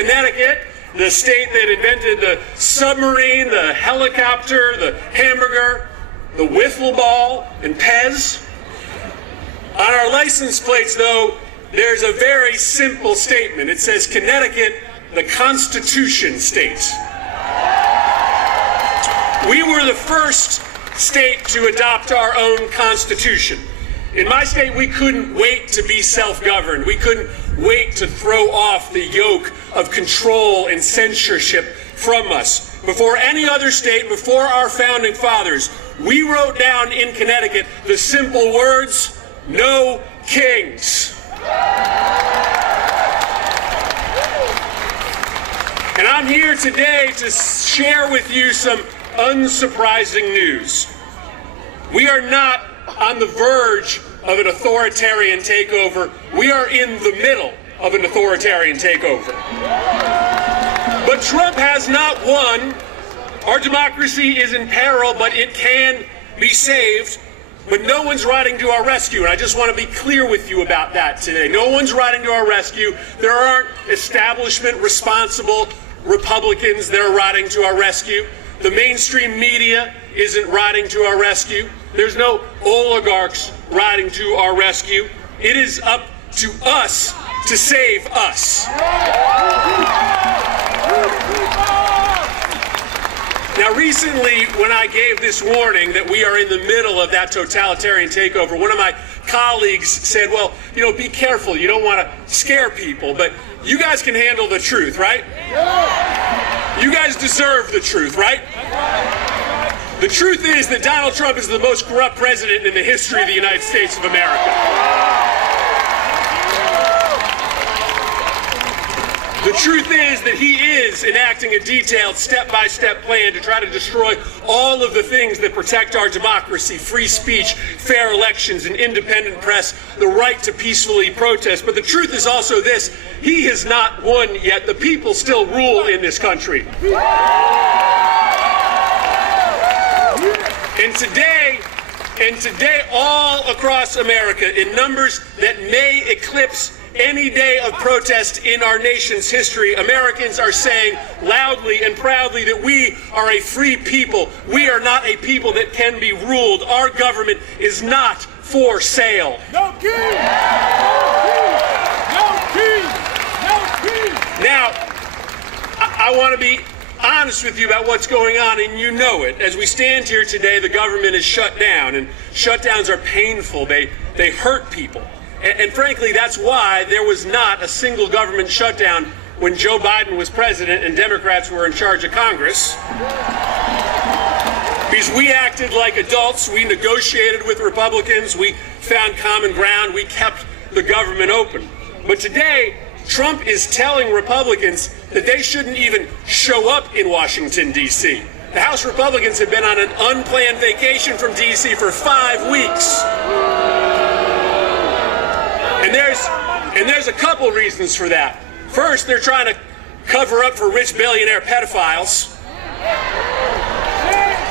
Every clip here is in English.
Connecticut, the state that invented the submarine, the helicopter, the hamburger, the wiffle ball, and Pez. On our license plates, though, there's a very simple statement. It says, Connecticut, the Constitution state. We were the first state to adopt our own constitution. In my state, we couldn't wait to be self-governed. We couldn't wait to throw off the yoke of control and censorship from us. Before any other state, before our founding fathers, we wrote down in Connecticut the simple words, no kings. And I'm here today to share with you some unsurprising news. We are not on the verge of an authoritarian takeover. We are in the middle of an authoritarian takeover. But Trump has not won. Our democracy is in peril, but it can be saved. But no one's riding to our rescue, and I just want to be clear with you about that today. No one's riding to our rescue. There aren't establishment responsible Republicans that are riding to our rescue. The mainstream media isn't riding to our rescue. There's no oligarchs riding to our rescue. It is up to us to save us. Now, recently, when I gave this warning that we are in the middle of that totalitarian takeover, one of my colleagues said, well, be careful. You don't want to scare people, but you guys can handle the truth, right? You guys deserve the truth, right? The truth is that Donald Trump is the most corrupt president in the history of the United States of America. The truth is that he is enacting a detailed step-by-step plan to try to destroy all of the things that protect our democracy, free speech, fair elections, an independent press, the right to peacefully protest. But the truth is also this: he has not won yet. The people still rule in this country. And today, all across America, in numbers that may eclipse any day of protest in our nation's history, Americans are saying loudly and proudly that we are a free people. We are not a people that can be ruled. Our government is not for sale. No king! No king! No king! Now, I want to be honest with you about what's going on, and you know it. As we stand here today, the government is shut down, and shutdowns are painful. They hurt people. And frankly, that's why there was not a single government shutdown when Joe Biden was president and Democrats were in charge of Congress. Because we acted like adults, we negotiated with Republicans, we found common ground, we kept the government open. But today, Trump is telling Republicans that they shouldn't even show up in Washington, D.C. The House Republicans have been on an unplanned vacation from D.C. for 5 weeks. And there's a couple reasons for that. First, they're trying to cover up for rich billionaire pedophiles.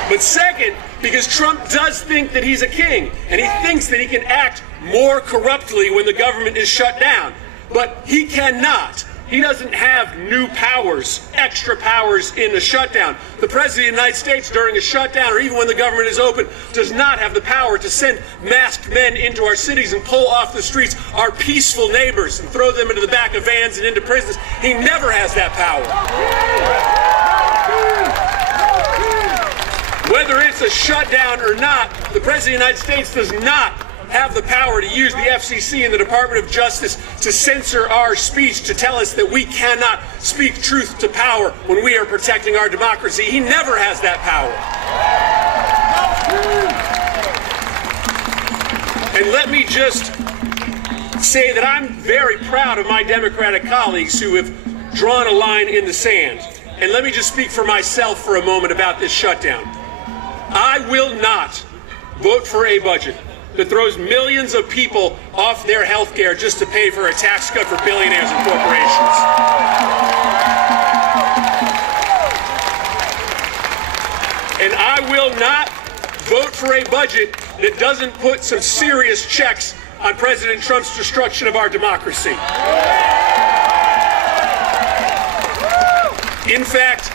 But second, because Trump does think that he's a king, and he thinks that he can act more corruptly when the government is shut down. But he cannot. He doesn't have new powers, extra powers in a shutdown. The President of the United States during a shutdown, or even when the government is open, does not have the power to send masked men into our cities and pull off the streets our peaceful neighbors and throw them into the back of vans and into prisons. He never has that power. Whether it's a shutdown or not, the President of the United States does not have the power to use the FCC and the Department of Justice to censor our speech, to tell us that we cannot speak truth to power when we are protecting our democracy. He never has that power. And let me just say that I'm very proud of my Democratic colleagues who have drawn a line in the sand. And let me just speak for myself for a moment about this shutdown. I will not vote for a budget that throws millions of people off their health care just to pay for a tax cut for billionaires and corporations. And I will not vote for a budget that doesn't put some serious checks on President Trump's destruction of our democracy. In fact,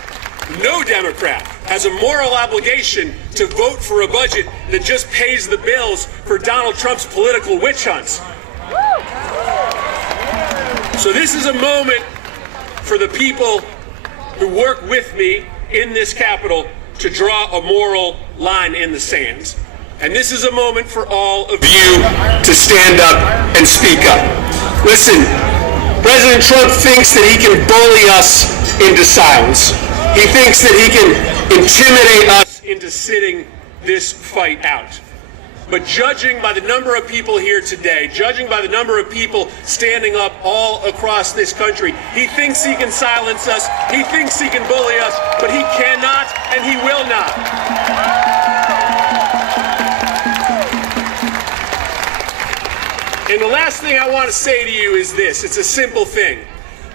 no Democrat has a moral obligation to vote for a budget that just pays the bills for Donald Trump's political witch hunts. So this is a moment for the people who work with me in this Capitol to draw a moral line in the sand. And this is a moment for all of you to stand up and speak up. Listen, President Trump thinks that he can bully us into silence. He thinks that he can intimidate us into sitting this fight out. But judging by the number of people here today, judging by the number of people standing up all across this country, he thinks he can silence us, he thinks he can bully us, but he cannot and he will not. And the last thing I want to say to you is this. It's a simple thing.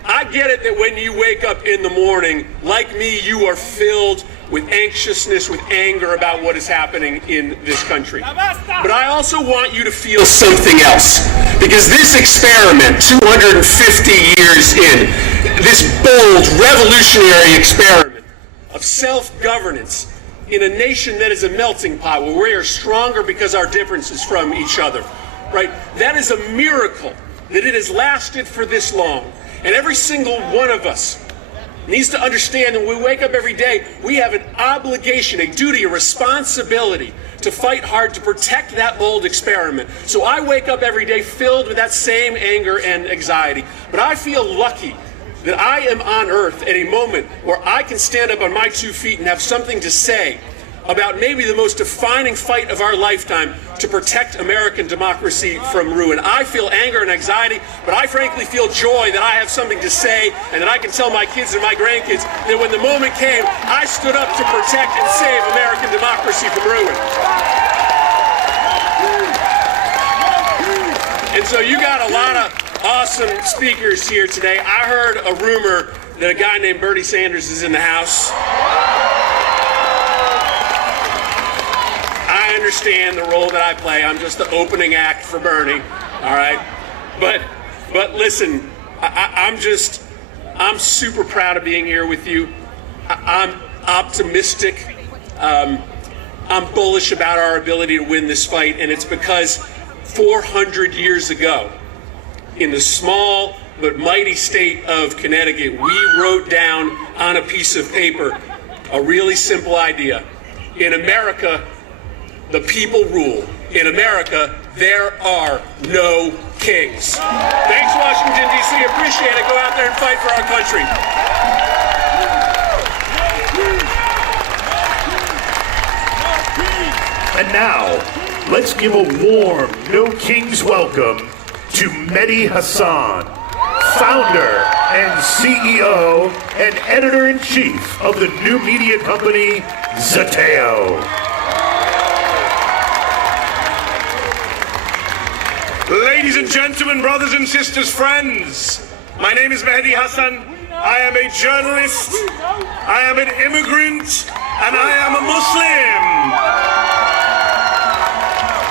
I get it that when you wake up in the morning, like me, you are filled with anxiousness, with anger about what is happening in this country. But I also want you to feel something else. Because this experiment, 250 years in, this bold, revolutionary experiment of self-governance in a nation that is a melting pot, where we are stronger because our differences from each other, right? That is a miracle that it has lasted for this long. And every single one of us needs to understand that when we wake up every day, we have an obligation, a duty, a responsibility to fight hard to protect that bold experiment. So I wake up every day filled with that same anger and anxiety. But I feel lucky that I am on earth at a moment where I can stand up on my 2 feet and have something to say about maybe the most defining fight of our lifetime to protect American democracy from ruin. I feel anger and anxiety, but I frankly feel joy that I have something to say and that I can tell my kids and my grandkids that when the moment came, I stood up to protect and save American democracy from ruin. And so you got a lot of awesome speakers here today. I heard a rumor that a guy named Bernie Sanders is in the house. I understand the role that I play. I'm just the opening act for Bernie, all right? But listen, I'm super proud of being here with you. I'm optimistic. I'm bullish about our ability to win this fight, and it's because 400 years ago, in the small but mighty state of Connecticut, we wrote down on a piece of paper a really simple idea. In America, the people rule. In America, there are no kings. Thanks, Washington, D.C. Appreciate it. Go out there and fight for our country. And now, let's give a warm No Kings welcome to Mehdi Hasan, founder and CEO and editor-in-chief of the new media company, Zateo. Ladies and gentlemen, brothers and sisters, friends, my name is Mehdi Hasan. I am a journalist, I am an immigrant, and I am a Muslim.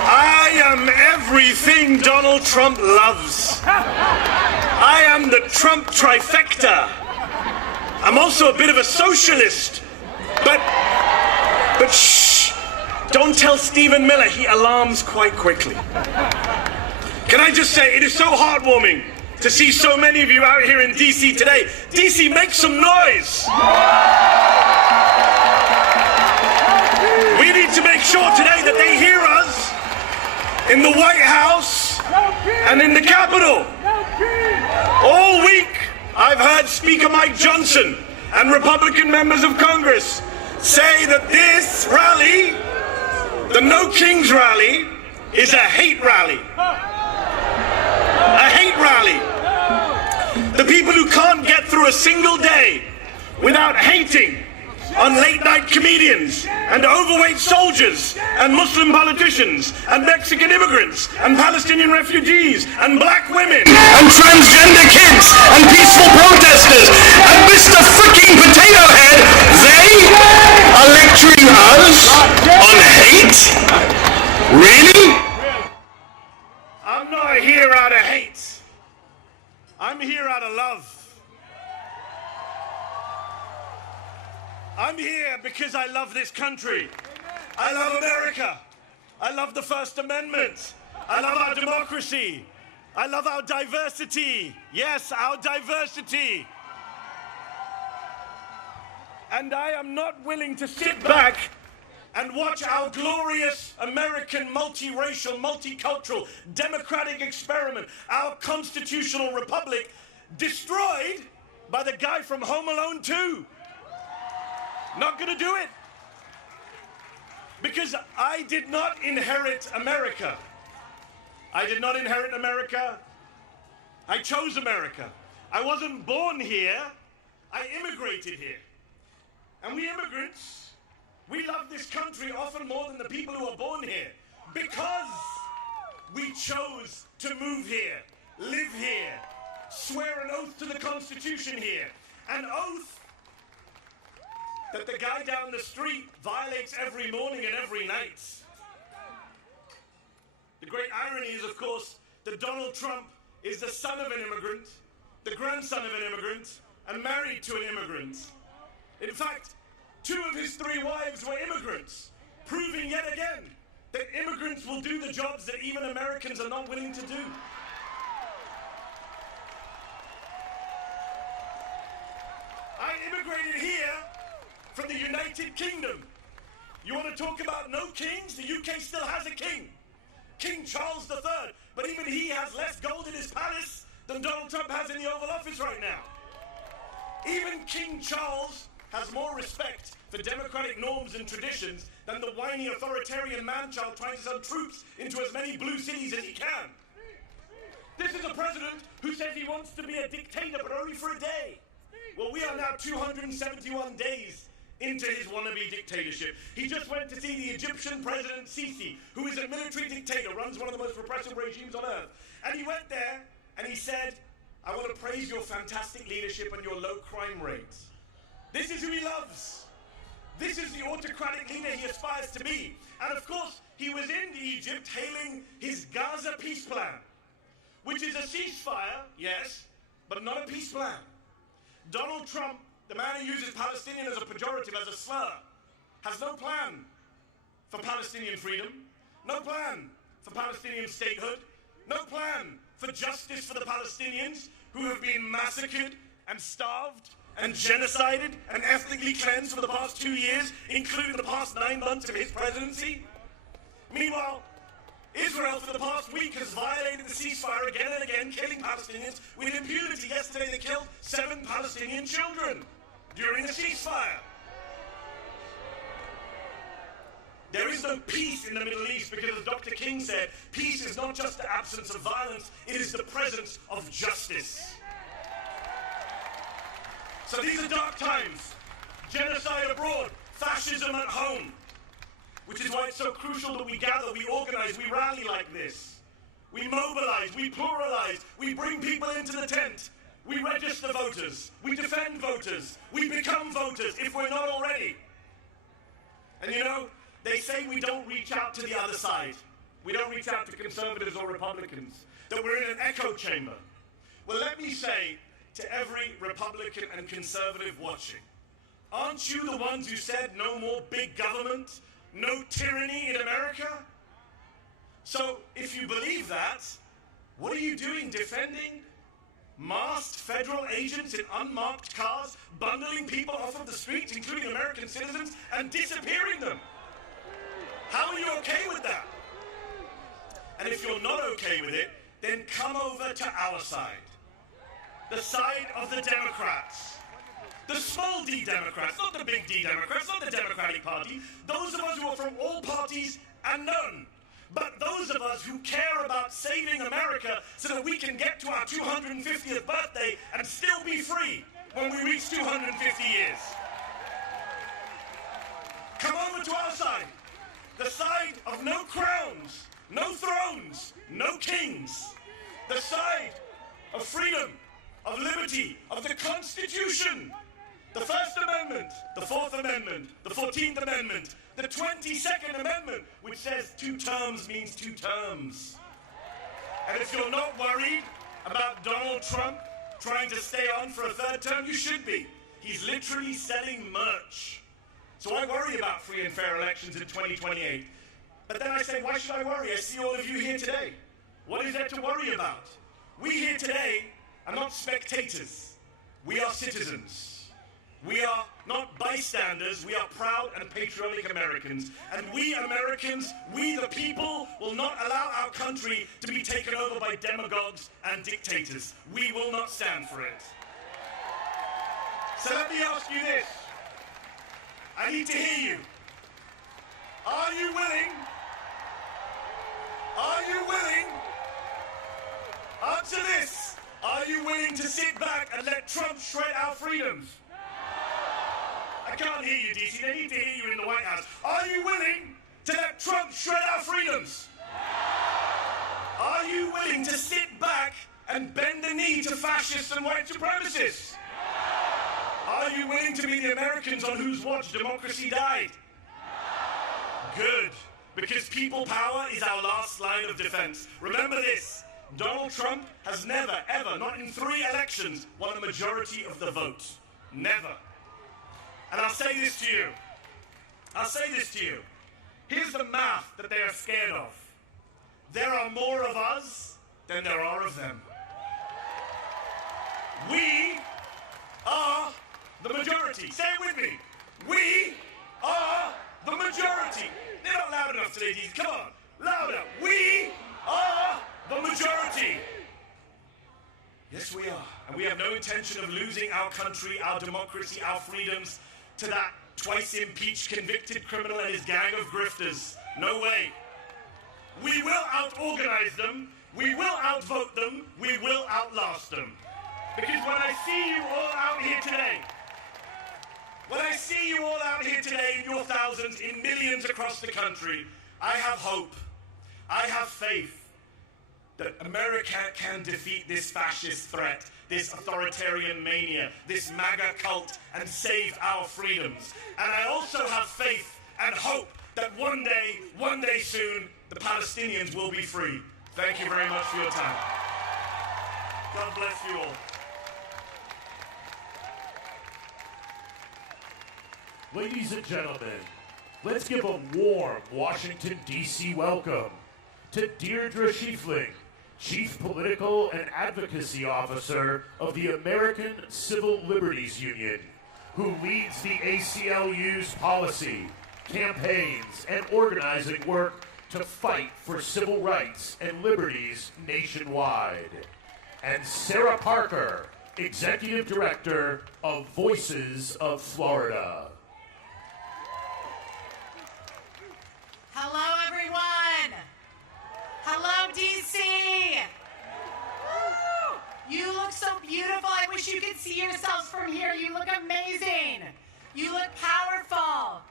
I am everything Donald Trump loves. I am the Trump trifecta. I'm also a bit of a socialist, but shh, don't tell Stephen Miller, he alarms quite quickly. Can I just say, it is so heartwarming to see so many of you out here in D.C. today. D.C., make some noise. We need to make sure today that they hear us in the White House and in the Capitol. All week, I've heard Speaker Mike Johnson and Republican members of Congress say that this rally, the No Kings rally, is a hate rally. A hate rally. The people who can't get through a single day without hating on late-night comedians and overweight soldiers and Muslim politicians and Mexican immigrants and Palestinian refugees and black women and transgender kids and peaceful protesters and Mr. Freaking Potato Head, they are lecturing us on hate? Really? I'm not here out of hate. I'm here out of love. I'm here because I love this country. I love America. I love the First Amendment. I love our democracy. I love our diversity. Yes, our diversity. And I am not willing to sit back and watch our glorious American multiracial, multicultural, democratic experiment, our constitutional republic, destroyed by the guy from Home Alone 2. Not gonna do it. Because I did not inherit America. I did not inherit America. I chose America. I wasn't born here. I immigrated here. And we immigrants, we love this country often more than the people who are born here. Because we chose to move here, live here, swear an oath to the Constitution here. An oath that the guy down the street violates every morning and every night. The great irony is, of course, that Donald Trump is the son of an immigrant, the grandson of an immigrant, and married to an immigrant. In fact, 2 of his 3 wives were immigrants, proving yet again that immigrants will do the jobs that even Americans are not willing to do. I immigrated here from the United Kingdom. You want to talk about no kings? The UK still has a king. King Charles III. But even he has less gold in his palace than Donald Trump has in the Oval Office right now. Even King Charles has more respect for democratic norms and traditions than the whiny authoritarian man-child trying to send troops into as many blue cities as he can. This is a president who says he wants to be a dictator, but only for a day. Well, we are now 271 days into his wannabe dictatorship. He just went to see the Egyptian president Sisi, who is a military dictator, runs one of the most repressive regimes on earth. And he went there and he said, I want to praise your fantastic leadership and your low crime rates. This is who he loves. This is the autocratic leader he aspires to be. And of course, he was in Egypt hailing his Gaza peace plan, which is a ceasefire, yes, but not a peace plan. Donald Trump, the man who uses Palestinian as a pejorative, as a slur, has no plan for Palestinian freedom, no plan for Palestinian statehood, no plan for justice for the Palestinians who have been massacred and starved and genocided and ethnically cleansed for the past 2 years, including the past 9 months of his presidency. Meanwhile, Israel for the past week has violated the ceasefire again and again, killing Palestinians with impunity. Yesterday they killed 7 Palestinian children during the ceasefire. There is no peace in the Middle East because, as Dr. King said, peace is not just the absence of violence, it is the presence of justice. So these are dark times. Genocide abroad, fascism at home. Which is why it's so crucial that we gather, we organize, we rally like this. We mobilize, we pluralize, we bring people into the tent. We register voters, we defend voters, we become voters if we're not already. And you know, they say we don't reach out to the other side. We don't reach out to conservatives or Republicans, that we're in an echo chamber. Well, let me say to every Republican and conservative watching, aren't you the ones who said no more big government, no tyranny in America? So if you believe that, what are you doing defending masked federal agents in unmarked cars, bundling people off of the streets, including American citizens, and disappearing them? How are you okay with that? And if you're not okay with it, then come over to our side. The side of the Democrats. The small d Democrats, not the big D Democrats, not the Democratic Party. Those of us who are from all parties and none. But those of us who care about saving America so that we can get to our 250th birthday and still be free when we reach 250 years. Come over to our side. The side of no crowns, no thrones, no kings. The side of freedom, of liberty, of the Constitution. The First Amendment, the Fourth Amendment, the 14th Amendment, the 22nd Amendment, which says 2 terms means 2 terms. And if you're not worried about Donald Trump trying to stay on for a 3rd term, you should be. He's literally selling merch So I worry about free and fair elections in 2028. But then I say, why should I worry? I see all of you here today. What is there to worry about? We here today are not spectators. We are citizens. We are not bystanders. We are proud and patriotic Americans. And we Americans, we the people, will not allow our country to be taken over by demagogues and dictators. We will not stand for it. So let me ask you this. I need to hear you. Are you willing? Are you willing? Answer this. Are you willing to sit back and let Trump shred our freedoms? I can't hear you, DC. They need to hear you in the White House. Are you willing to let Trump shred our freedoms? Are you willing to sit back and bend the knee to fascists and white supremacists? Are you willing to be the Americans on whose watch democracy died? Good, because people power is our last line of defense. Remember this, Donald Trump has never, ever, not in 3 elections, won a majority of the vote. Never. And I'll say this to you. I'll say this to you. Here's the math that they are scared of. There are more of us than there are of them. We are the majority. Say it with me. We are the majority. They're not loud enough today, Jesus. Come on. Louder. We are the majority. Yes, we are. And we have no intention of losing our country, our democracy, our freedoms to that twice impeached convicted criminal and his gang of grifters. No way. We will out-organize them. We will outvote them. We will outlast them. Because when I see you all out here today, when I see you all out here today in your thousands, in millions across the country, I have hope. I have faith that America can defeat this fascist threat, this authoritarian mania, this MAGA cult, and save our freedoms. And I also have faith and hope that one day soon, the Palestinians will be free. Thank you very much for your time. God bless you all. Ladies and gentlemen, let's give a warm Washington, D.C. welcome to Deirdre Schiefling, Chief Political and Advocacy Officer of the American Civil Liberties Union, who leads the ACLU's policy, campaigns, and organizing work to fight for civil rights and liberties nationwide. And Sarah Parker, Executive Director of Voices of Florida. Hello, everyone. Hello, DC. You look so beautiful. I wish you could see yourselves from here. You look amazing. You look powerful.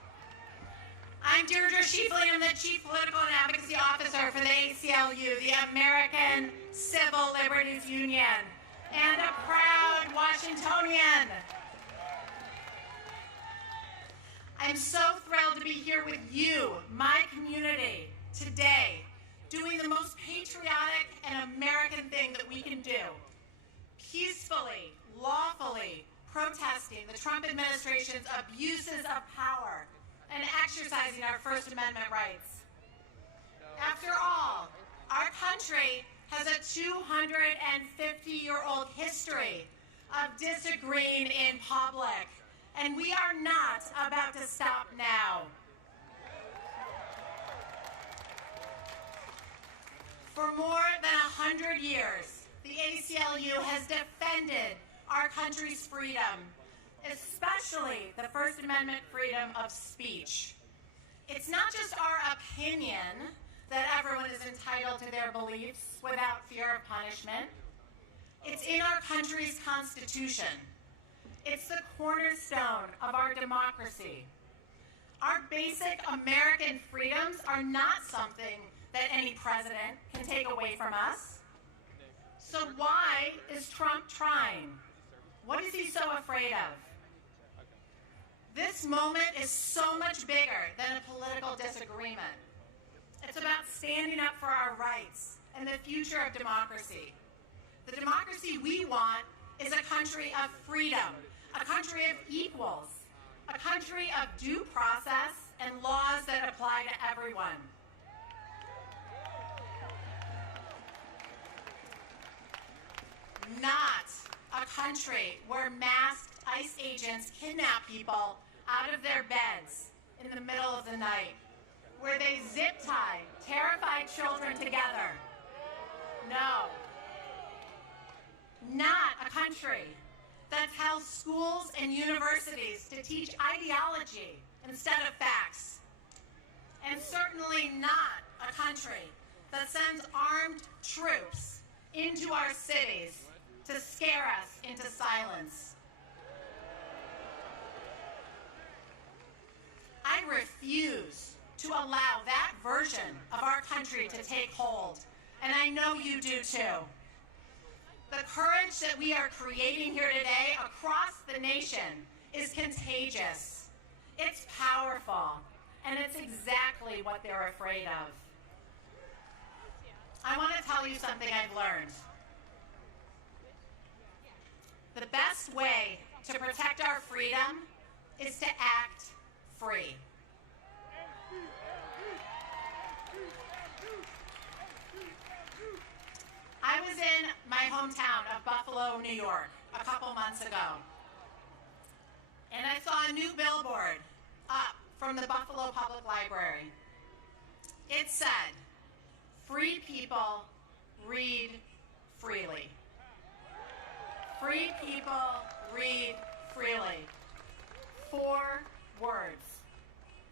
I'm Deirdre Schiefling. I'm the Chief Political and Advocacy Officer for the ACLU, the American Civil Liberties Union, and a proud Washingtonian. I'm so thrilled to be here with you, my community, today, doing the most patriotic and American thing that we can do. Peacefully, lawfully protesting the Trump administration's abuses of power and exercising our First Amendment rights. After all, our country has a 250-year-old history of disagreeing in public, and we are not about to stop now. For more than 100 years, the ACLU has defended our country's freedom, especially the First Amendment freedom of speech. It's not just our opinion that everyone is entitled to their beliefs without fear of punishment. It's in our country's Constitution. It's the cornerstone of our democracy. Our basic American freedoms are not something that any president can take away from us. So why is Trump trying? What is he so afraid of? This moment is so much bigger than a political disagreement. It's about standing up for our rights and the future of democracy. The democracy we want is a country of freedom, a country of equals, a country of due process and laws that apply to everyone. Not a country where masked ICE agents kidnap people out of their beds in the middle of the night, where they zip tie terrified children together. No. Not a country that tells schools and universities to teach ideology instead of facts. And certainly not a country that sends armed troops into our cities to scare us into silence. I refuse to allow that version of our country to take hold, and I know you do too. The courage that we are creating here today across the nation is contagious. It's powerful, and it's exactly what they're afraid of. I want to tell you something I've learned. The best way to protect our freedom is to act free. I was in my hometown of Buffalo, New York, a couple months ago, and I saw a new billboard up from the Buffalo Public Library. It said, "Free people read freely." Free people read freely. 4 words.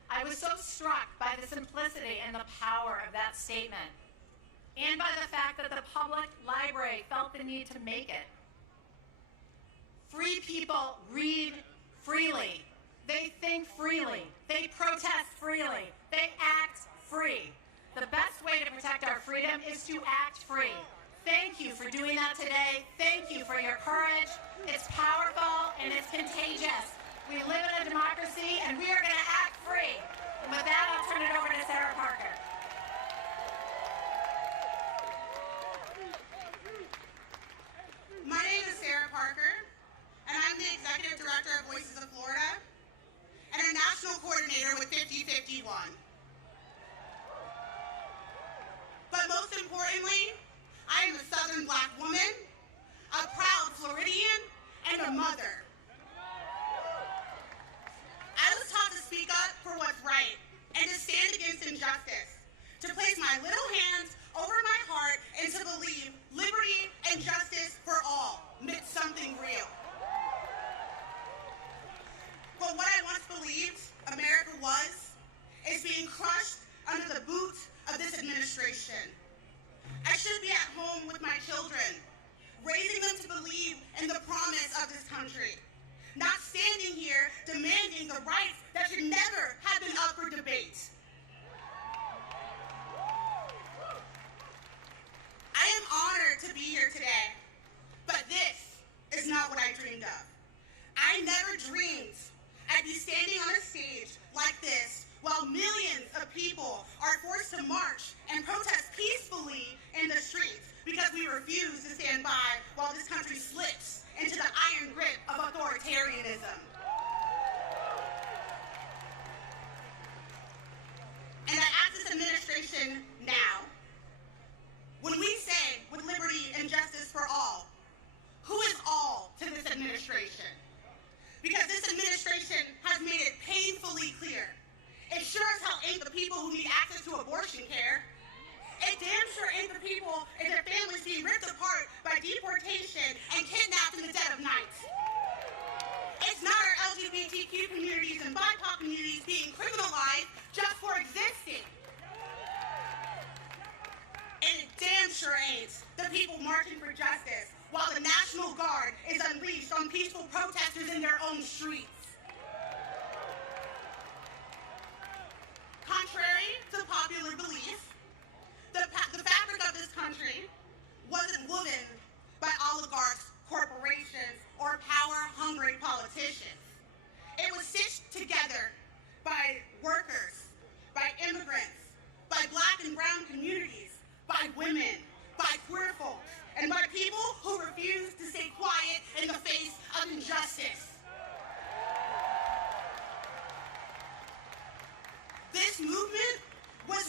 I was so struck by the simplicity and the power of that statement, and by the fact that the public library felt the need to make it. Free people read freely. They think freely. They protest freely. They act free. The best way to protect our freedom is to act free. Thank you for doing that today. Thank you for your courage. It's powerful and it's contagious. We live in a democracy and we are going to act free. And with that, I'll turn it over to Sarah Parker. My name is Sarah Parker, and I'm the Executive Director of Voices of Florida and a National Coordinator with 5051. But most importantly, I am a Southern Black woman, a proud Floridian, and a mother. I was taught to speak up for what's right and to stand against injustice, to place my little hands over my heart and to believe liberty and justice for all meant something real. But what I once believed America was is being crushed under the boot of this administration. I should be at home with my children, raising them to believe in the promise of this country, not standing here demanding the rights that should never have been up for debate. I am honored to be here today, but this is not what I dreamed of. I never dreamed I'd be standing on a stage like this while millions of people are forced to march and protest peacefully in the streets because we refuse to stand by while this country slips into the iron grip of authoritarianism. And I ask this administration now, when we say with liberty and justice for all, who is all to this administration? Because this administration has made it painfully clear. It sure as hell ain't the people who need access to abortion care. It damn sure ain't the people and their families being ripped apart by deportation and kidnapped in the dead of night. It's not our LGBTQ communities and BIPOC communities being criminalized just for existing. And it damn sure ain't the people marching for justice while the National Guard is unleashed on peaceful protesters in their own streets. Contrary to popular belief, the fabric of this country wasn't woven by oligarchs, corporations, or power-hungry politicians. It was stitched together by workers, by immigrants, by Black and brown communities, by women, by queer folks, and by people who refuse to stay quiet in the face of injustice.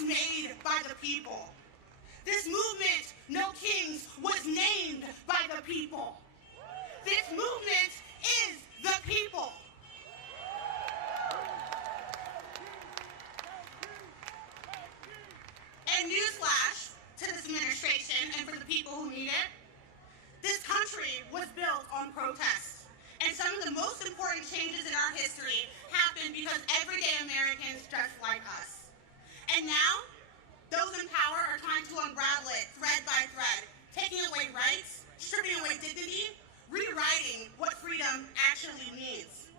made by the people. This movement, No Kings, was named by the people. This movement is the people. And newsflash to this administration and for the people who need it, this country was built on protests. And some of the most important changes in our history happened because everyday Americans just like us. And now, those in power are trying to unravel it thread by thread, taking away rights, stripping away dignity, rewriting what freedom actually means.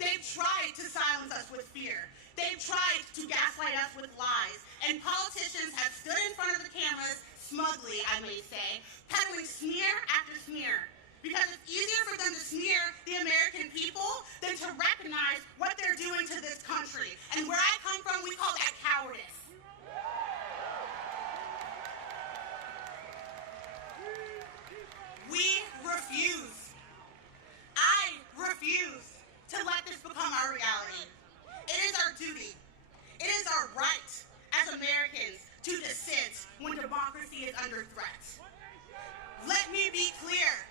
They've tried to silence us with fear. They've tried to gaslight us with lies. And politicians have stood in front of the cameras, smugly, I may say, peddling smear after smear. Because it's easier for them to smear the American people than to recognize what they're doing to this country. And where I come from, we call that cowardice. We refuse. I refuse to let this become our reality. It is our duty. It is our right as Americans to dissent when democracy is under threat. Let me be clear.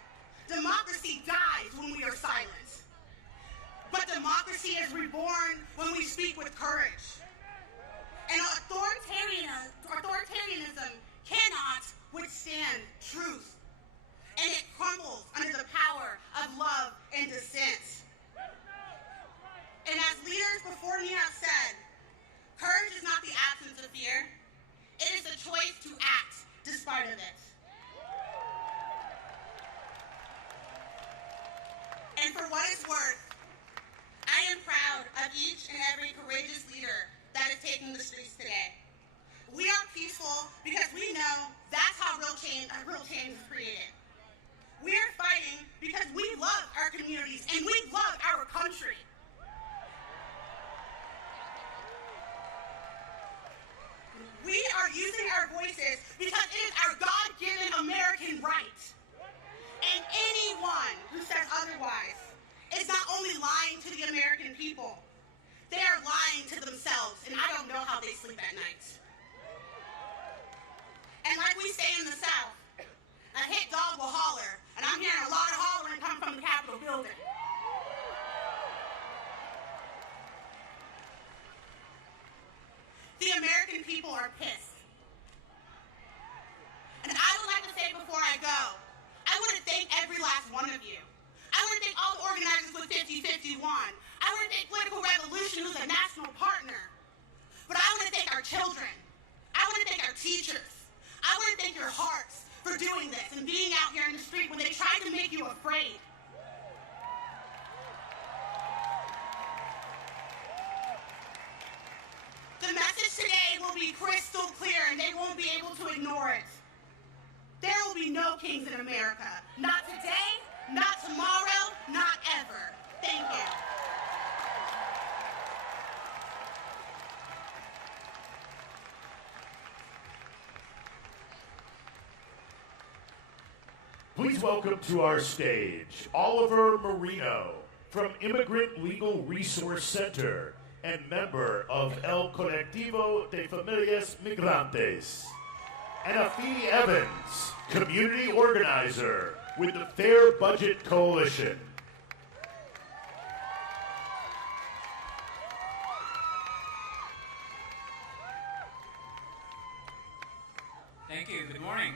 Democracy dies when we are silent. But democracy is reborn when we speak with courage. And authoritarianism cannot withstand truth. And it crumbles under the power of love and dissent. And as leaders before me have said, courage is not the absence of fear. It is the choice to act despite of it. And for what it's worth, I am proud of each and every courageous leader that is taking the streets today. We are peaceful because we know that's how real change is created. We are fighting because we love our communities and we love our country. We are using our voices because it is our God-given American right. And anyone who says otherwise is not only lying to the American people, they are lying to themselves, and I don't know how they sleep at night. And like we say in the South, a hit dog will holler, and I'm hearing a lot of hollering come from the Capitol building. The American people are pissed. And I would like to say before I go, I want to thank every last one of you. I want to thank all the organizers with 5051. I want to thank Political Revolution, who's a national partner. But I want to thank our children. I want to thank our teachers. I want to thank your hearts for doing this and being out here in the street when they tried to make you afraid. The message today will be crystal clear and they won't be able to ignore it. There will be no kings in America. Not today, not tomorrow, not ever. Thank you. Please welcome to our stage Oliver Marino from Immigrant Legal Resource Center and member of El Colectivo de Familias Migrantes, and Afeni Evans, community organizer with the Fair Budget Coalition. Thank you. Good morning.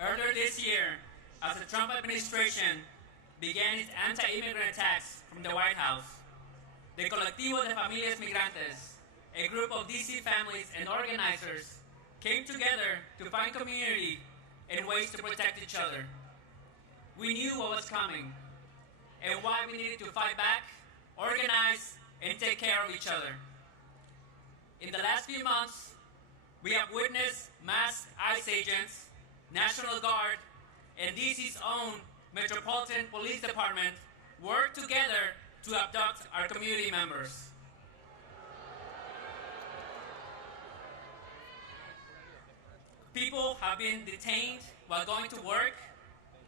Earlier this year, as the Trump administration began its anti-immigrant attacks from the White House, the Colectivo de Familias Migrantes, a group of DC families and organizers, came together to find community and ways to protect each other. We knew what was coming and why we needed to fight back, organize, and take care of each other. In the last few months, we have witnessed mass ICE agents, National Guard, and DC's own Metropolitan Police Department work together to abduct our community members. People have been detained while going to work,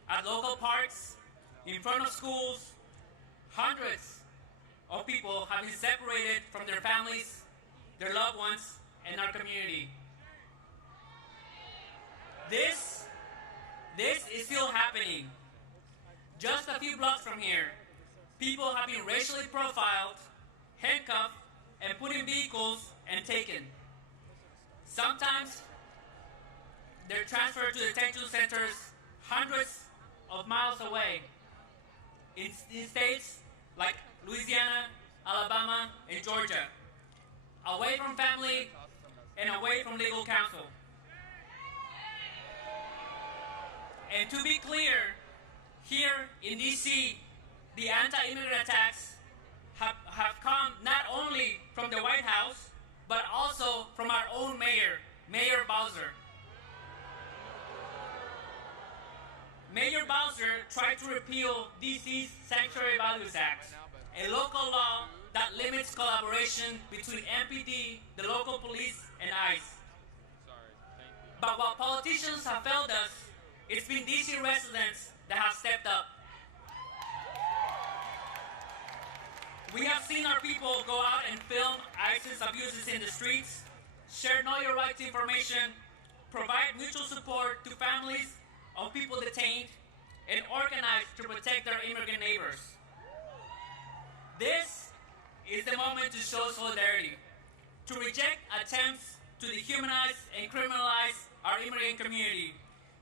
at local parks, in front of schools. Hundreds of people have been separated from their families their loved ones, and our community. This is still happening. Just a few blocks from here, people have been racially profiled, handcuffed, and put in vehicles and taken. Sometimes they're transferred to detention centers hundreds of miles away in states like Louisiana, Alabama, and Georgia, away from family and away from legal counsel. And to be clear, here in DC, the anti-immigrant attacks have come not only from the White House, but also from our own mayor, Mayor Bowser. Mayor Bowser tried to repeal DC's Sanctuary Values Act, a local law that limits collaboration between MPD, the local police, and ICE. But while politicians have failed us, it's been DC residents that have stepped up. We have seen our people go out and film ISIS abuses in the streets, share Know Your Rights information, provide mutual support to families of people detained, and organize to protect their immigrant neighbors. This is the moment to show solidarity, to reject attempts to dehumanize and criminalize our immigrant community,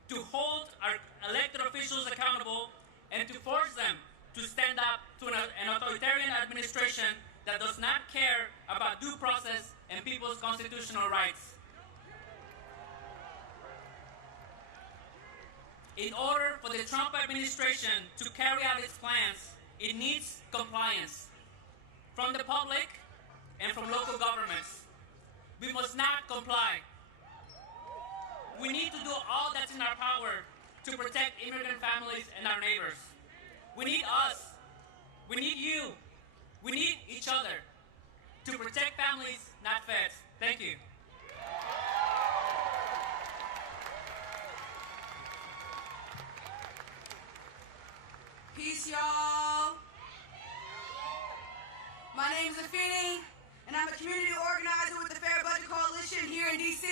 to hold our elected officials accountable, and to force them to stand up to an authoritarian administration that does not care about due process and people's constitutional rights. In order for the Trump administration to carry out its plans, it needs compliance from the public and from local governments. We must not comply. We need to do all that's in our power to protect immigrant families and our neighbors. We need us. We need you. We need each other to protect families, not feds. Thank you. Peace, y'all. My name is Afeni, and I'm a community organizer with the Fair Budget Coalition here in DC.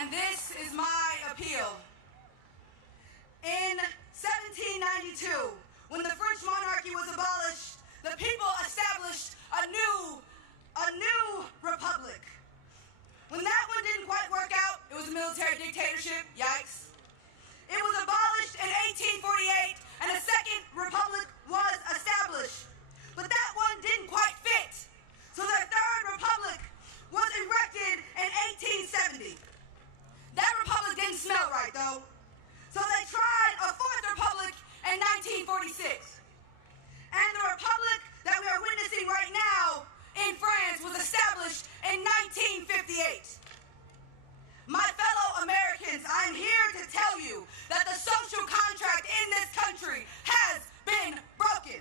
And this is my appeal. In 1792, when the French monarchy was abolished, the people established a new republic. When that one didn't quite work out, it was a military dictatorship, yikes. It was abolished in 1848, and a second republic was established. But that one didn't quite fit. So the third republic was erected in 1870. That republic didn't smell right, though. So they tried a fourth republic in 1946. And the republic that we are witnessing right now in France was established in 1958. My fellow Americans, I'm here to tell you that the social contract in this country has been broken.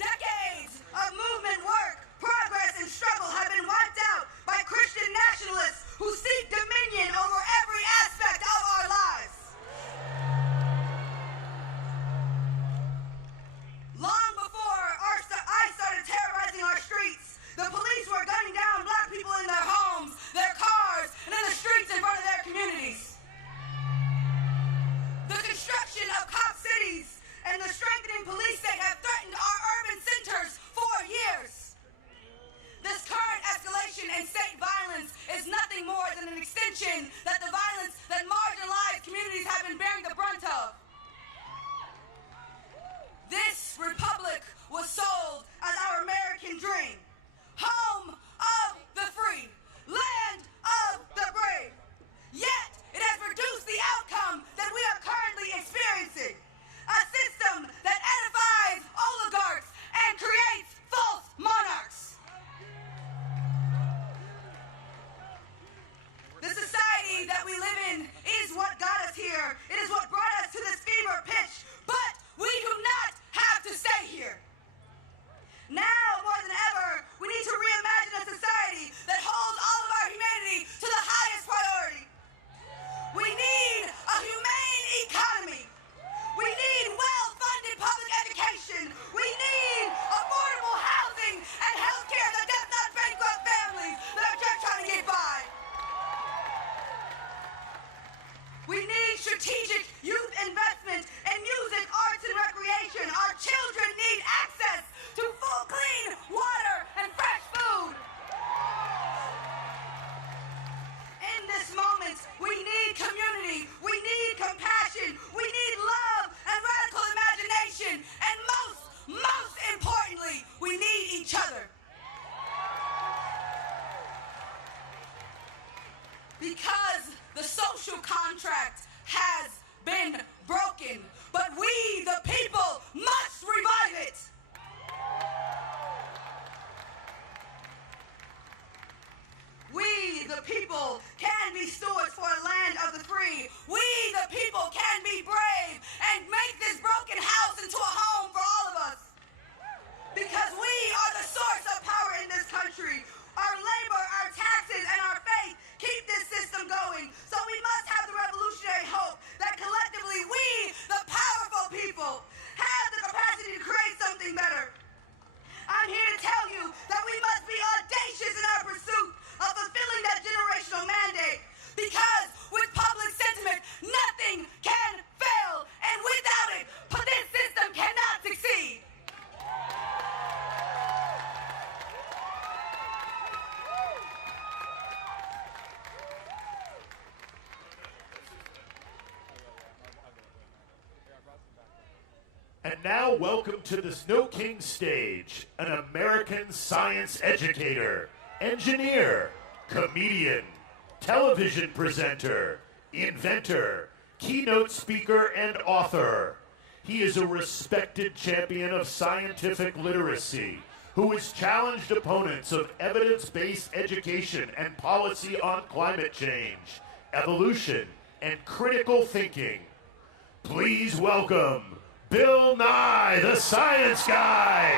Decades of movement work, progress, and struggle have been wiped out by Christian nationalists who seek dominion over every aspect of our lives. Long before ICE started terrorizing our streets, the police were gunning down black people in their homes, their cars, and in the streets in front of their communities. The construction of cop cities and the strengthening police state have threatened our urban centers for years. This current escalation in state violence is nothing more than an extension that the violence that marginalized communities have been bearing the brunt of. This republic was sold as our American dream. Home of the free, land of the brave. Yet, it has produced the outcome that we are currently experiencing. A system that edifies oligarchs and creates false monarchs. The society that we live in is what got us here. It is what brought us to this fever pitch, but we do not have to stay here. Now, more than ever, strategic youth investment in music, arts, and recreation. Our children need access to full, clean water and fresh food. In this moment, we need community, we need compassion, we need love and radical imagination, and most importantly, we need each other. Because the social contract has been broken, but we, the people, must revive it. We, the people, can be stewards for a land of the free. We, the people, can be brave and make this broken house into a home for all of us. Because we are the source of power in this country. Our labor, our taxes, and our faith keep this system going. So we must have the revolutionary hope that collectively we, the powerful people, have the capacity to create something better. I'm here to tell you that we must be audacious in our pursuit of fulfilling that generational mandate. Because with public sentiment, nothing can fail. And without it, this system cannot succeed. And now, welcome to the Snow King stage, an American science educator, engineer, comedian, television presenter, inventor, keynote speaker, and author. He is a respected champion of scientific literacy who has challenged opponents of evidence-based education and policy on climate change, evolution, and critical thinking. Please welcome Bill Nye, the Science Guy.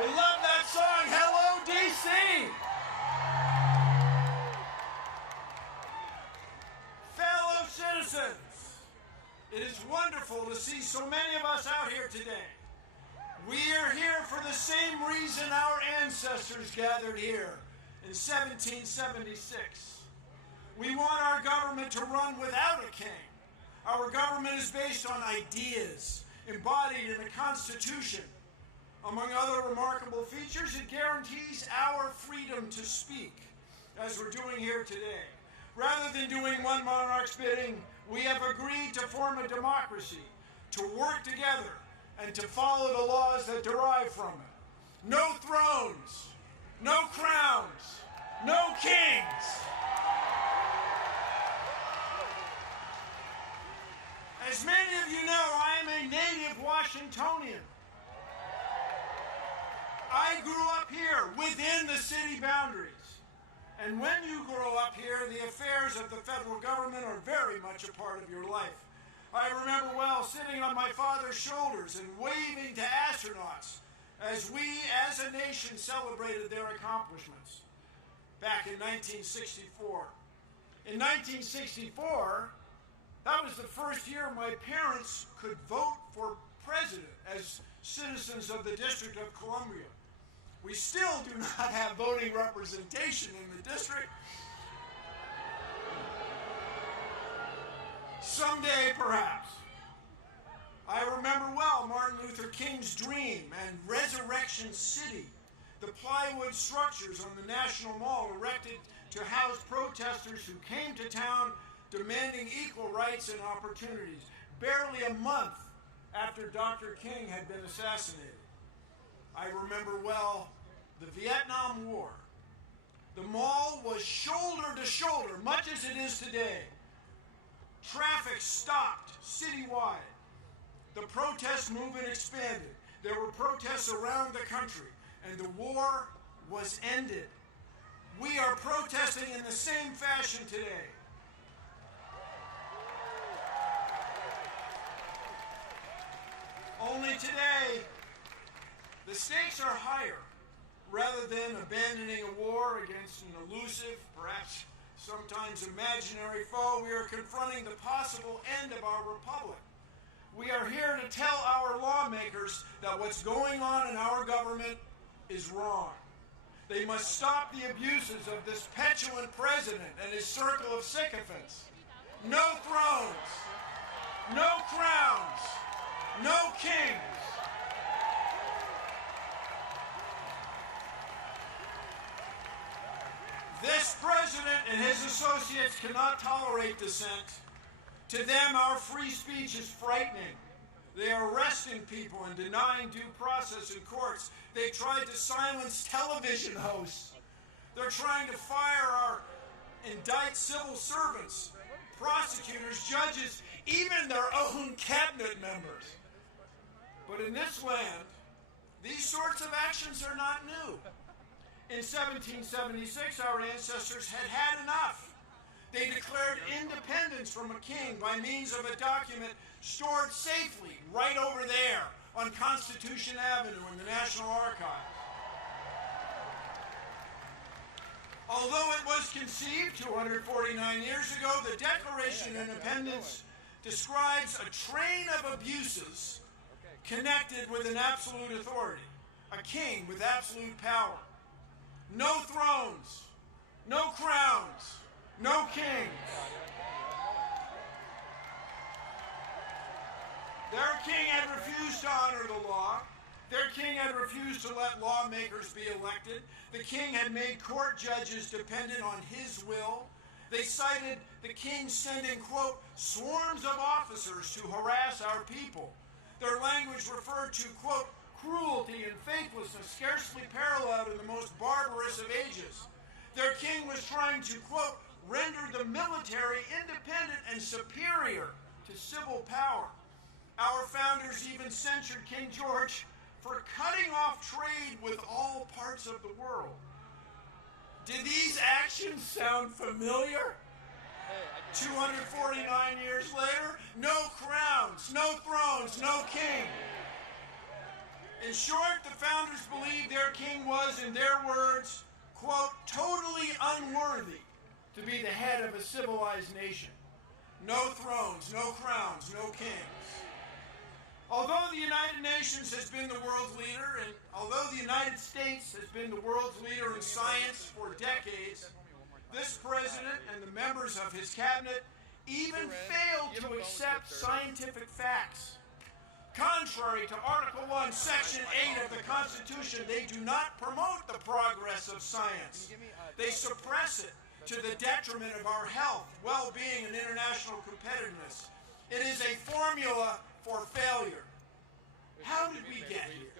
We love that song, Hello, DC. Fellow citizens, it is wonderful to see so many of us out here today. We are here for the same reason our ancestors gathered here in 1776. We want our government to run without a king. Our government is based on ideas embodied in the Constitution. Among other remarkable features, it guarantees our freedom to speak, as we're doing here today. Rather than doing one monarch's bidding, we have agreed to form a democracy, to work together, and to follow the laws that derive from it. No thrones, no crowns, no kings. As many of you know, I am a native Washingtonian. I grew up here within the city boundaries. And when you grow up here, the affairs of the federal government are very much a part of your life. I remember well sitting on my father's shoulders and waving to astronauts as we as a nation celebrated their accomplishments back in 1964. In 1964, that was the first year my parents could vote for president as citizens of the District of Columbia. We still do not have voting representation in the district. Someday, perhaps. I remember well Martin Luther King's dream and Resurrection City, the plywood structures on the National Mall erected to house protesters who came to town demanding equal rights and opportunities, barely a month after Dr. King had been assassinated. I remember well the Vietnam War. The mall was shoulder to shoulder, much as it is today. Traffic stopped citywide. The protest movement expanded. There were protests around the country, and the war was ended. We are protesting in the same fashion today. Only today, the stakes are higher. Rather than abandoning a war against an elusive, perhaps sometimes imaginary foe, we are confronting the possible end of our republic. We are here to tell our lawmakers that what's going on in our government is wrong. They must stop the abuses of this petulant president and his circle of sycophants. No thrones, no crowns, no kings. This president and his associates cannot tolerate dissent. To them, our free speech is frightening. They are arresting people and denying due process in courts. They tried to silence television hosts. They're trying to fire indict civil servants, prosecutors, judges, even their own cabinet members. But in this land, these sorts of actions are not new. In 1776, our ancestors had had enough. They declared independence from a king by means of a document stored safely right over there on Constitution Avenue in the National Archives. Although it was conceived 249 years ago, the Declaration of Independence describes a train of abuses connected with an absolute authority, a king with absolute power. No thrones, no crowns, no kings. Their king had refused to honor the law. Their king had refused to let lawmakers be elected. The king had made court judges dependent on his will. They cited the king sending, quote, swarms of officers to harass our people. Their language referred to, quote, cruelty and faithlessness scarcely paralleled in the most barbarous of ages. Their king was trying to, quote, render the military independent and superior to civil power. Our founders even censured King George for cutting off trade with all parts of the world. Did these actions sound familiar? 249 years later, no crowns, no thrones, no king. In short, the founders believed their king was, in their words, quote, totally unworthy to be the head of a civilized nation. No thrones, no crowns, no kings. Although the United Nations has been the world's leader, and although the United States has been the world's leader in science for decades, this president and the members of his cabinet even failed to accept scientific facts. Contrary to Article 1, Section 8 of the Constitution, they do not promote the progress of science. They suppress it to the detriment of our health, well-being, and international competitiveness. It is a formula for failure. How did we get here?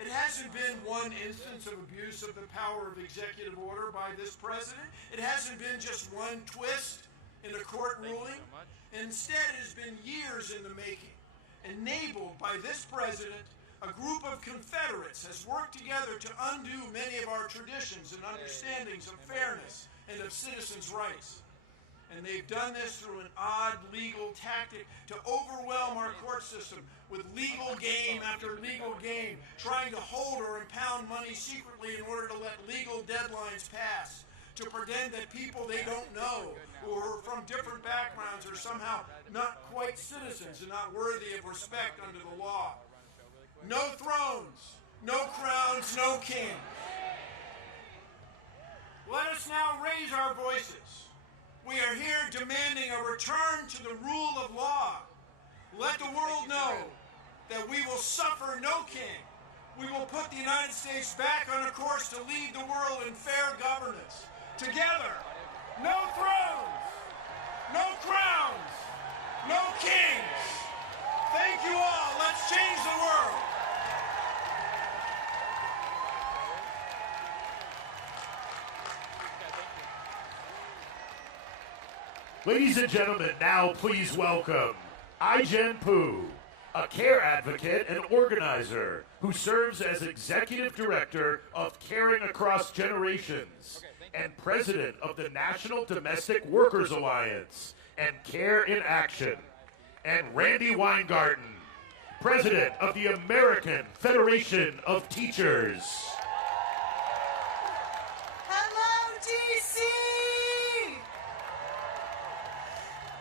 It hasn't been one instance of abuse of the power of executive order by this president. It hasn't been just one twist in a court ruling. Instead, it has been years in the making. Enabled by this president, a group of Confederates has worked together to undo many of our traditions and understandings of fairness and of citizens' rights. And they've done this through an odd legal tactic to overwhelm our court system with legal game after legal game, trying to hold or impound money secretly in order to let legal deadlines pass, to pretend that people they don't know who are from different backgrounds are somehow not quite citizens and not worthy of respect under the law. No thrones, no crowns, no kings. Let us now raise our voices. We are here demanding a return to the rule of law. Let the world know that we will suffer no king. We will put the United States back on a course to lead the world in fair governance. Together, no thrones, no crowns, no kings. Thank you all. Let's change the world. Ladies and gentlemen, now please welcome Ai-jen Poo, a care advocate and organizer who serves as Executive Director of Caring Across Generations and President of the National Domestic Workers Alliance and Care in Action, and Randy Weingarten, President of the American Federation of Teachers. Hello, DC!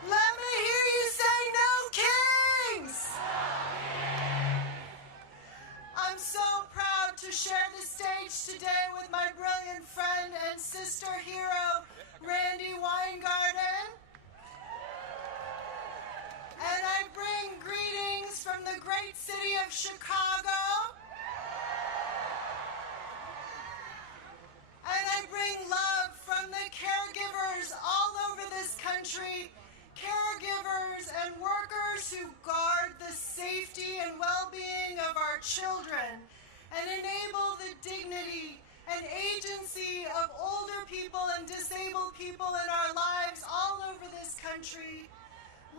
Let me hear you say no kings! of Chicago. And I bring love from the caregivers all over this country, caregivers and workers who guard the safety and well-being of our children and enable the dignity and agency of older people and disabled people in our lives all over this country.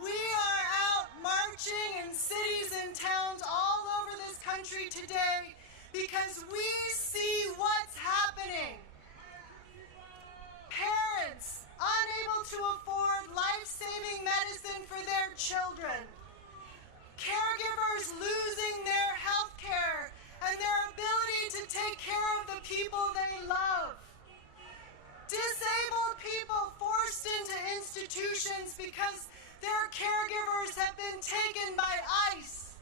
We are out marching in cities and towns all over this country today because we see what's happening. Parents unable to afford life-saving medicine for their children. Caregivers losing their health care and their ability to take care of the people they love. Disabled people forced into institutions because their caregivers have been taken by ICE.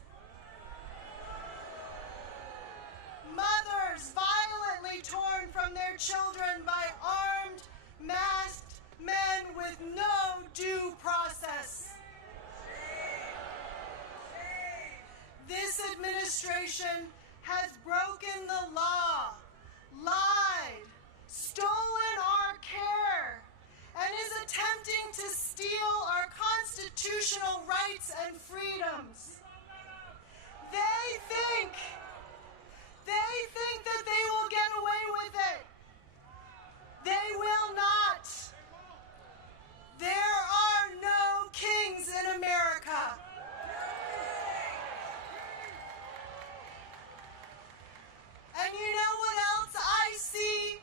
Mothers violently torn from their children by armed, masked men with no due process. This administration has broken the law, lied, stolen our care, and is attempting to steal our constitutional rights and freedoms. They think that they will get away with it. They will not. There are no kings in America. And you know what else I see?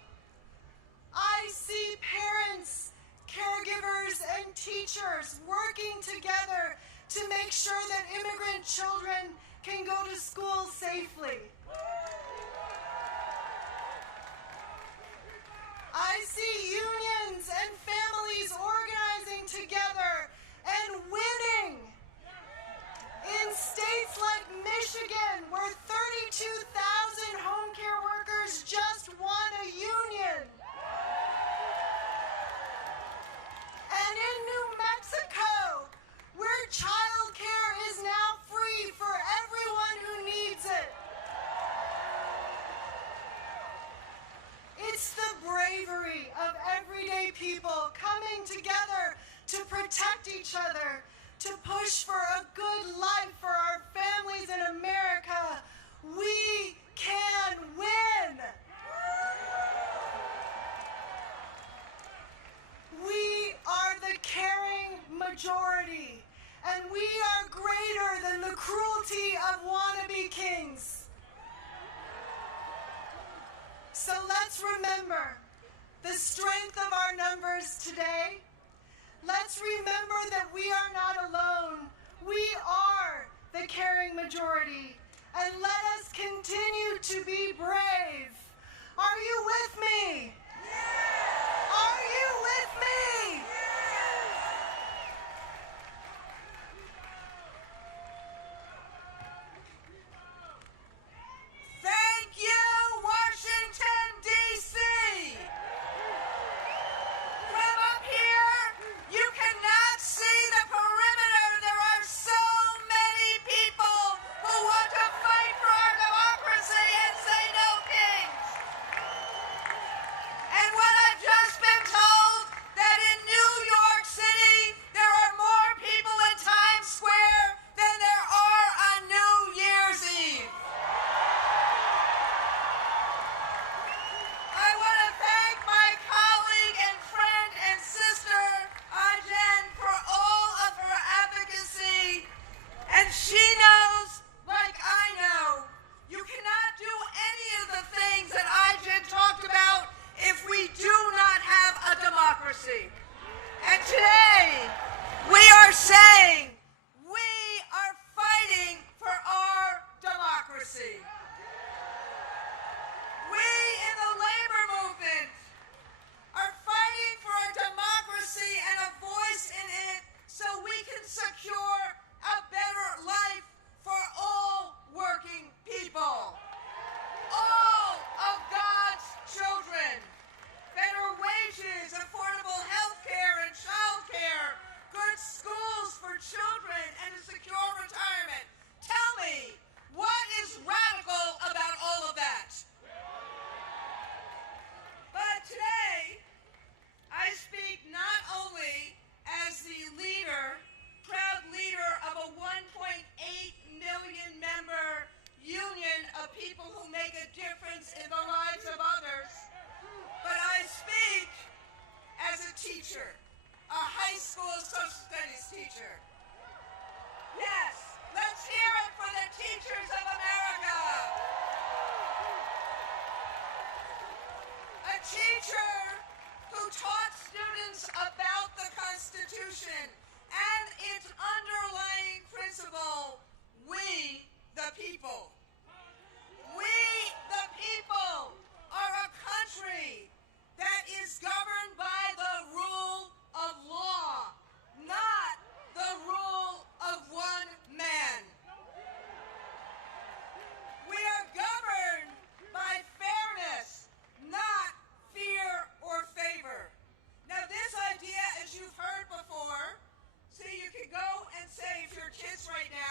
I see parents, caregivers, and teachers working together to make sure that immigrant children can go to school safely. I see unions and families organizing together and winning. In states like Michigan, where 32,000 home care workers just won a union. And in New Mexico, where child care is now free for everyone who needs it. It's the bravery of everyday people coming together to protect each other, to push for a good life for our families in America. We can win. We are the caring majority, and we are greater than the cruelty of wannabe kings. So let's remember the strength of our numbers today. Let's remember that we are not alone. We are the caring majority. And let us continue to be brave. Are you with me? Yes! Are you with me? Yes! Thank you, Washington, D.C. From up here, you cannot see the perimeter. There are so many people who want to fight for our democracy and say no kings.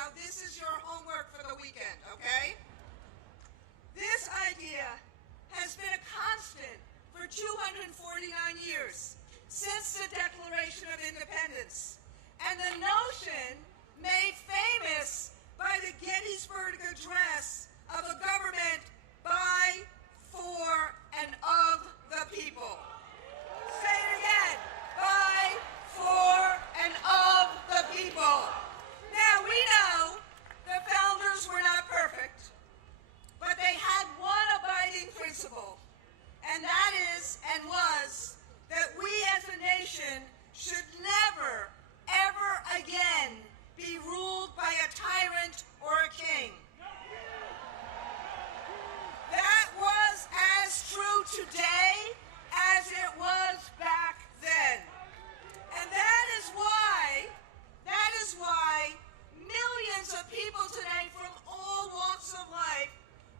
Now, this is your homework for the weekend, okay? This idea has been a constant for 249 years, since the Declaration of Independence, and the notion made famous by the Gettysburg Address of a government by, for, and of the people. Say it again, by, for, and of the people. Now, we know the founders were not perfect, but they had one abiding principle, and that is and was that we as a nation should never, ever again be ruled by a tyrant or a king. That was as true today as it was back then. And that is why millions of people today from all walks of life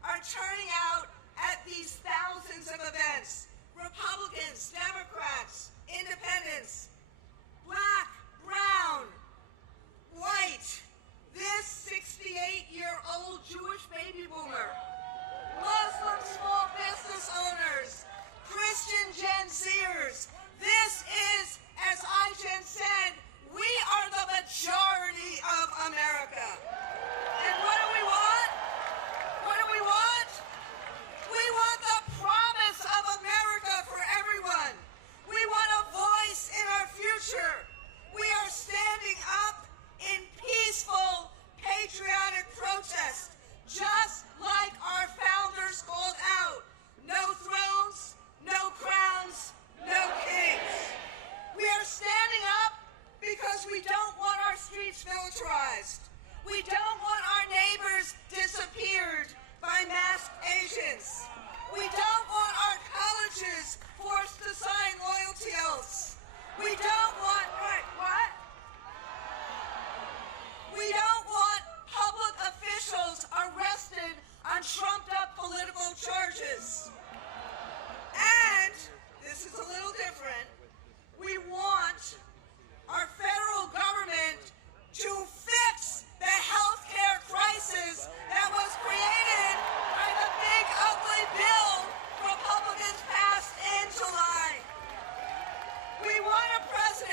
are turning out at these thousands of events. Republicans, Democrats, independents, black, brown, white, this 68-year-old Jewish baby boomer, Muslim small business owners, Christian Gen Zers. This is, as Ijen said, we are the majority of America. And what do we want? What do we want? We want the promise of America for everyone. We want a voice in our future. We are standing up in peaceful, patriotic protest, just like our founders called out. No thrones, no crowns, no kings. We are standing up because we don't want our streets militarized. We don't want our neighbors disappeared by masked Asians. We don't want our colleges forced to sign loyalty oaths. We don't want, what? We don't want public officials arrested on trumped-up political charges. And, this is a little different, we want our federal government to fix the healthcare crisis that was created by the big ugly bill Republicans passed in July. We want a president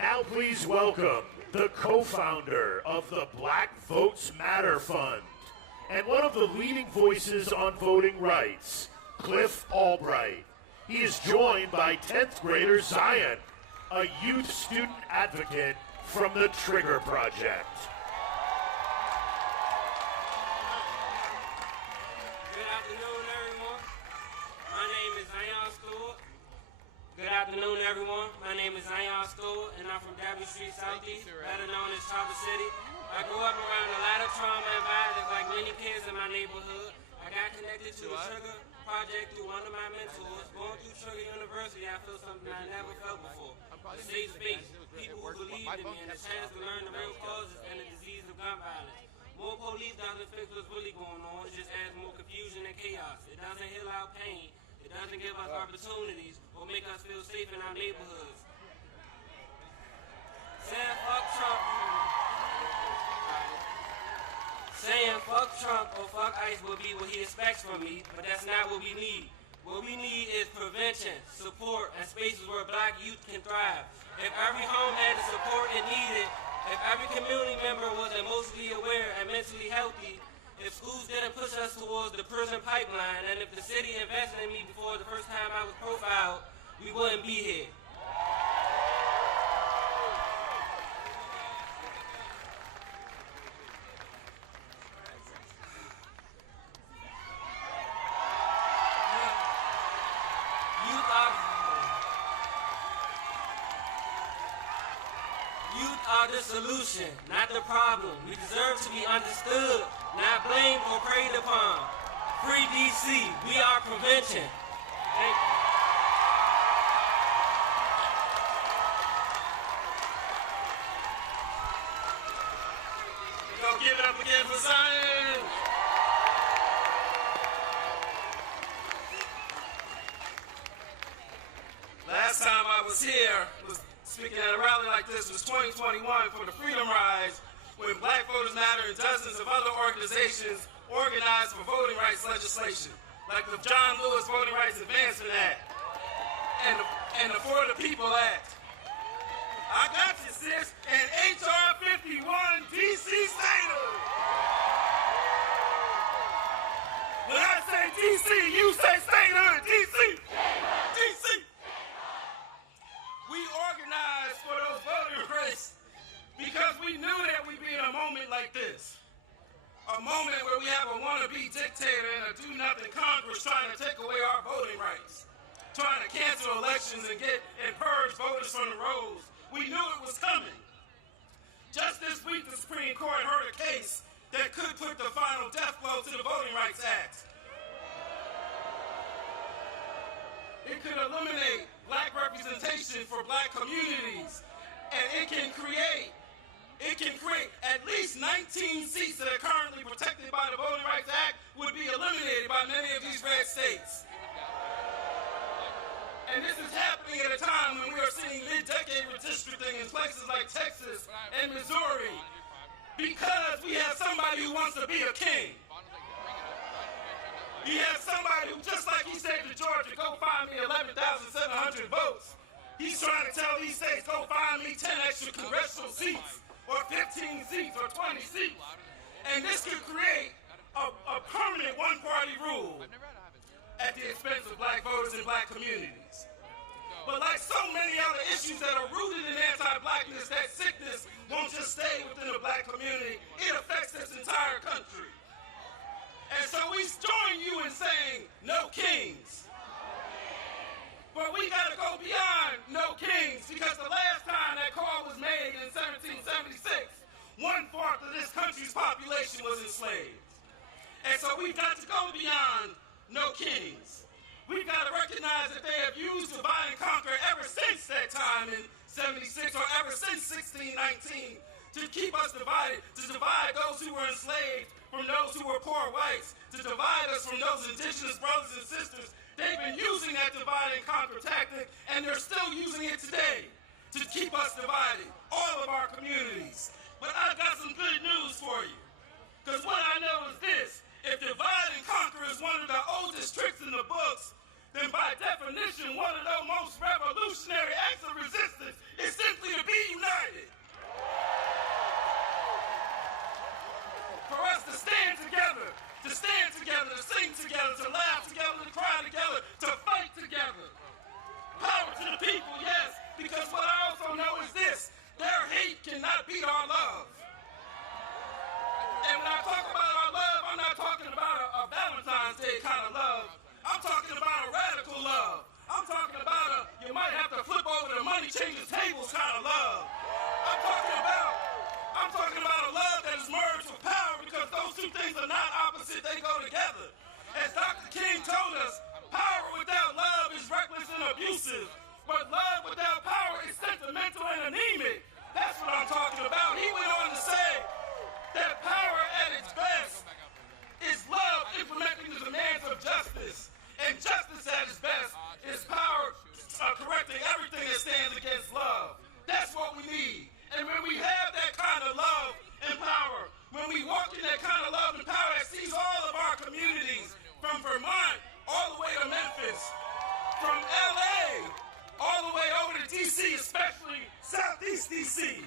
Now please welcome the co-founder of the Black Votes Matter Fund and one of the leading voices on voting rights, Cliff Albright. He is joined by 10th grader Zion, a youth student advocate from the Trigger Project. Good afternoon, everyone. My name is Zion Stewart. Good afternoon, everyone. My name is Zion Stewart, and I'm from W Street Southeast, better known as Traverse City. I grew up around a lot of trauma and violence like many kids in my neighborhood. I got connected to the Trigger Project through one of my mentors. Going through Trigger University, I felt something I never felt before. A safe space, people who believed in me, and a chance to learn the real causes and the disease of gun violence. More police doesn't fix what's really going on, it just adds more confusion and chaos. It doesn't heal our pain. It doesn't give us opportunities or make us feel safe in our neighborhoods. Saying fuck Trump. Saying fuck Trump or fuck ICE will be what he expects from me, but that's not what we need. What we need is prevention, support, and spaces where black youth can thrive. If every home had the support it needed, if every community member was emotionally aware and mentally healthy, if schools didn't push us towards the prison pipeline, and if the city invested in me before the first time I was profiled, we wouldn't be here. Youth are the solution, not the problem. We deserve to be understood, not blamed or preyed upon. Free DC, we are prevention. Thank you. Go give it up again for Zion. Last time I was here, speaking at a rally like this, was 2021 for the Freedom Rise, when Black Voters Matter and dozens of other organizations organized for voting rights legislation, like the John Lewis Voting Rights Advancement Act and the For the People Act. I got you, sis, and HR 51 DC Statehood. When I say DC, you say statehood, DC. DC. We organized for those voting rights because we knew that we'd be in a moment like this. A moment where we have a wannabe dictator and a do-nothing Congress trying to take away our voting rights, trying to cancel elections and purge voters from the rolls. We knew it was coming. Just this week, the Supreme Court heard a case that could put the final death blow to the Voting Rights Act. It could eliminate black representation for black communities, and it can create at least 19 seats that are currently protected by the Voting Rights Act would be eliminated by many of these red states. And this is happening at a time when we are seeing mid-decade redistricting in places like Texas and Missouri because we have somebody who wants to be a king. You have somebody who, just like he said to Georgia, go find me 11,700 votes. He's trying to tell these states, go find me 10 extra congressional seats, or 15 seats, or 20 seats. And this could create a permanent one-party rule at the expense of black voters and black communities. But like so many other issues that are rooted in anti-blackness, that sickness won't just stay within the black community, it affects this entire country. And so we join you in saying, no kings. But we gotta go beyond no kings, because the last time that call was made in 1776, 1/4 of this country's population was enslaved. And so we've got to go beyond no kings. We've got to recognize that they have used divide and conquer ever since that time in 76, or ever since 1619, to keep us divided, to divide those who were enslaved from those who were poor whites, to divide us from those indigenous brothers and sisters. They've been using that divide and conquer tactic, and they're still using it today to keep us divided, all of our communities. But I've got some good news for you, because what I know is this: if divide and conquer is one of the oldest tricks in the books, then by definition, one of the most revolutionary acts of resistance is simply to be you might have to flip over the money, change the tables kind of love. I'm talking about a love that is merged with power, because those two things are not opposite, they go together. As Dr. King told us, power without love is reckless and abusive, but love without power is sentimental and anemic. That's what I'm talking about. He went on to say that power at its best is love implementing the demands of justice, and justice at its best is power correcting everything that stands against love. That's what we need. And when we have that kind of love and power, when we walk in that kind of love and power that sees all of our communities, from Vermont all the way to Memphis, from LA all the way over to DC, especially Southeast DC.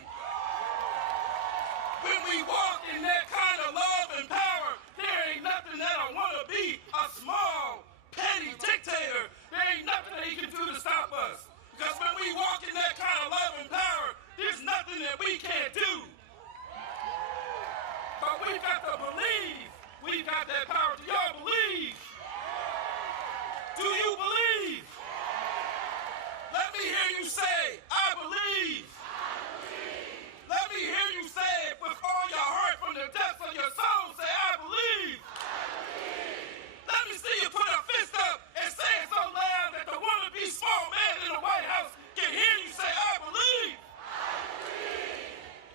When we walk in that kind of love and power, there ain't nothing that I want to be a small, petty dictator. There ain't nothing that he can do to stop us. Because when we walk in that kind of love and power, there's nothing that we can't do. But we've got to believe we've got that power. Do y'all believe? Do you believe? Let me hear you say, I believe. Let me hear you say it with all your heart from the depths of your soul. Say, I believe. Let me see you put a fist up and say it so loud that the wannabe small man in the White House can hear you say, I believe.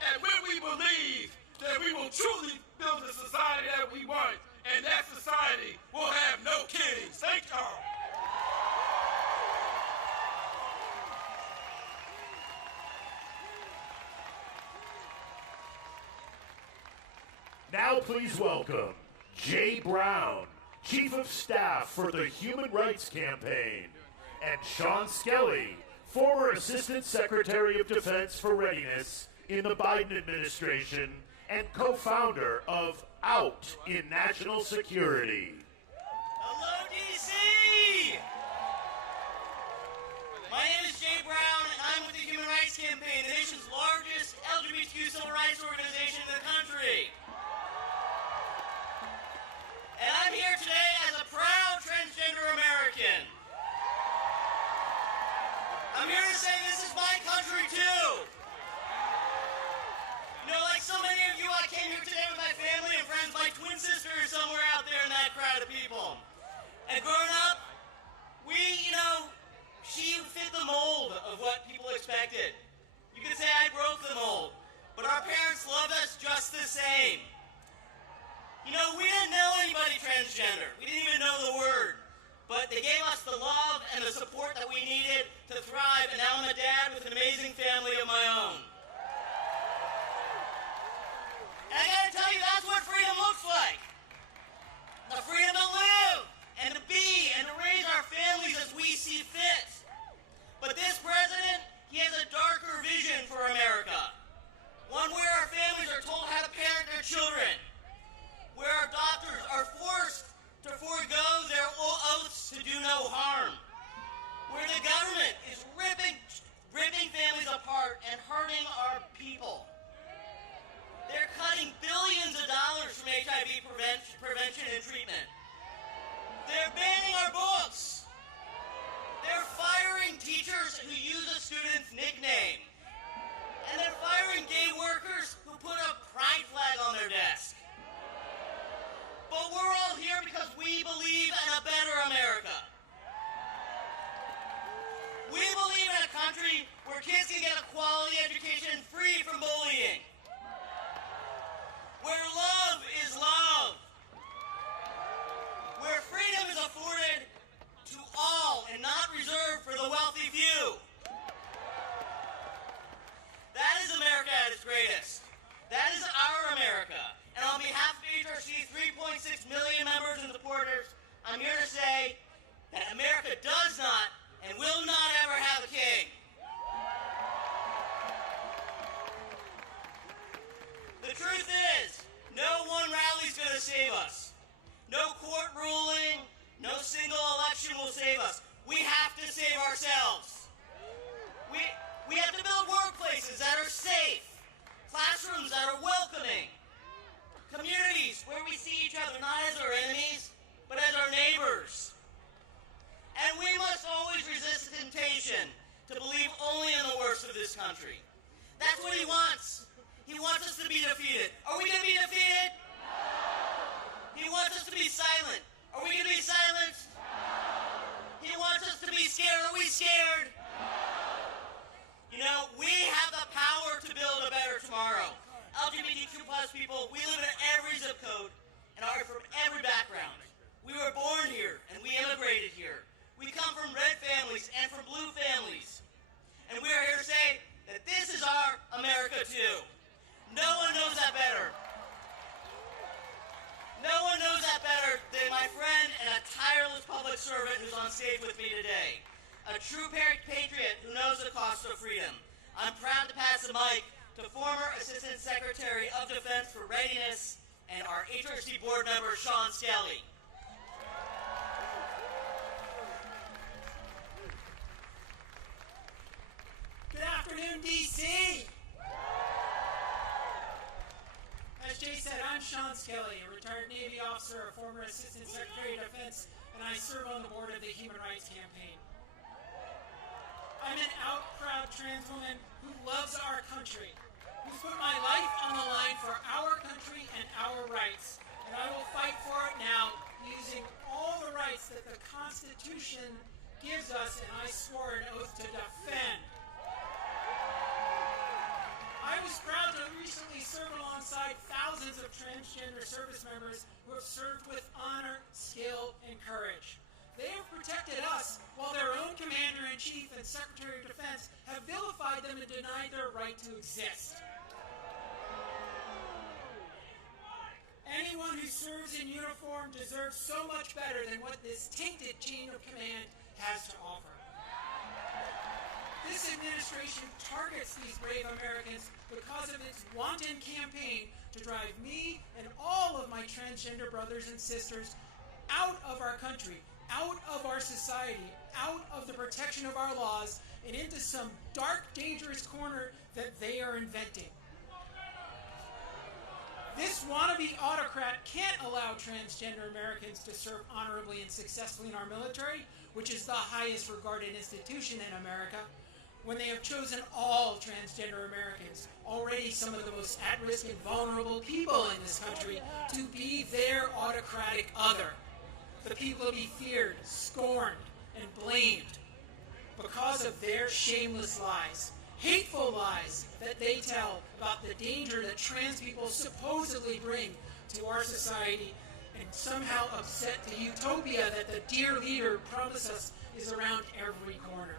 And when we believe, then we will truly build the society that we want. And that society will have no kings. Thank y'all. Now please welcome Jay Brown, Chief of Staff for the Human Rights Campaign, and Sean Skelly, former Assistant Secretary of Defense for Readiness in the Biden administration and co-founder of Out in National Security. Hello, DC! My name is Jay Brown, and I'm with the Human Rights Campaign, the nation's largest LGBTQ civil rights organization in the country. And I'm here today as a proud transgender American. I'm here to say this is my country, too. You know, like so many of you, I came here today with my family and friends. My twin sister is somewhere out there in that crowd of people. And growing up, she fit the mold of what people expected. You could say I broke the mold, but our parents loved us just the same. You know, we didn't know anybody transgender. We didn't even know the word. But they gave us the love and the support that we needed to thrive, and now I'm a dad with an amazing family of my own. And I gotta tell you, that's what freedom looks like. The freedom to live, and to be, and to raise our families as we see fit. But this president, he has a darker vision for America. One where our families are told how to parent their children. Where our doctors are forced to forego their oaths to do no harm. Where the government is ripping families apart and hurting our people. They're cutting billions of dollars from HIV prevention and treatment. They're banning our books. They're firing teachers who use a student's nickname. And they're firing gay workers who put a pride flag on their desk. But we're all here because we believe in a better America. We believe in a country where kids can get a quality education free from bullying. Where love is love. Where freedom is afforded to all and not reserved for the wealthy few. That is America at its greatest. That is our America. And on behalf of HRC's 3.6 million members and supporters, I'm here to say that America does not and will not ever have a king. The truth is, no one rally is going to save us. No court ruling, no single election will save us. We have to save ourselves. We have to build workplaces that are safe, classrooms that are welcoming, communities where we see each other not as our enemies, but as our neighbors. And we must always resist the temptation country. That's what he wants. He wants us to be defeated. Are we going to be defeated? No. He wants us to be silent. Are we going to be silenced? No. He wants us to be scared. Are we scared? No. You know, we have the power to build a better tomorrow. LGBTQ plus people, we live in every zip code and are from every background. We were born here and we immigrated here. We come from red families and from blue families. And we are here to say that this is our America too. No one knows that better. No one knows that better than my friend and a tireless public servant who's on stage with me today. A true patriot who knows the cost of freedom. I'm proud to pass the mic to former Assistant Secretary of Defense for Readiness and our HRC board member, Sean Skelly. Good afternoon, D.C. As Jay said, I'm Sean Skelly, a retired Navy officer, a former Assistant Secretary of Defense, and I serve on the board of the Human Rights Campaign. I'm an out-proud trans woman who loves our country, who's put my life on the line for our country and our rights, and I will fight for it now using all the rights that the Constitution gives us, and I swore an oath to defend. I was proud to recently serve alongside thousands of transgender service members who have served with honor, skill, and courage. They have protected us while their own Commander-in-Chief and Secretary of Defense have vilified them and denied their right to exist. Anyone who serves in uniform deserves so much better than what this tainted chain of command has to offer. This administration targets these brave Americans because of its wanton campaign to drive me and all of my transgender brothers and sisters out of our country, out of our society, out of the protection of our laws, and into some dark, dangerous corner that they are inventing. This wannabe autocrat can't allow transgender Americans to serve honorably and successfully in our military, which is the highest regarded institution in America, when they have chosen all transgender Americans, already some of the most at-risk and vulnerable people in this country, to be their autocratic other. The people to be feared, scorned, and blamed because of their shameless lies, hateful lies that they tell about the danger that trans people supposedly bring to our society, and somehow upset the utopia that the dear leader promised us is around every corner.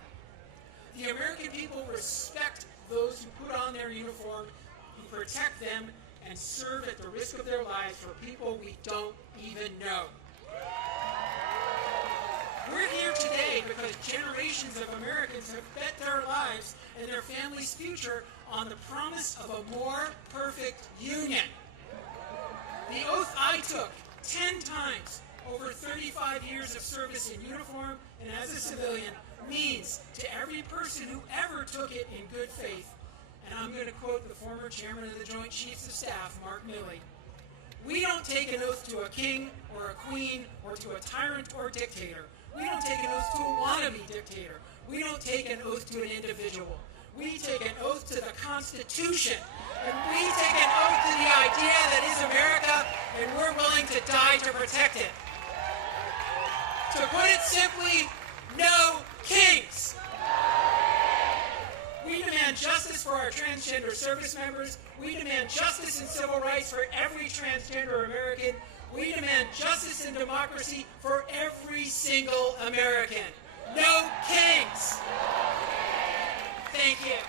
The American people respect those who put on their uniform, who protect them, and serve at the risk of their lives for people we don't even know. We're here today because generations of Americans have bet their lives and their families' future on the promise of a more perfect union. The oath I took 10 times over 35 years of service in uniform and as a civilian means to every person who ever took it in good faith, and I'm going to quote the former chairman of the Joint Chiefs of Staff, Mark Milley, "We don't take an oath to a king or a queen or to a tyrant or dictator. We don't take an oath to a wannabe dictator. We don't take an oath to an individual. We take an oath to the Constitution, and we take an oath to the idea that is America, and we're willing to die to protect it." To put it simply, no kings. We demand justice for our transgender service members. We demand justice and civil rights for every transgender American. We demand justice and democracy for every single American. No kings. Thank you.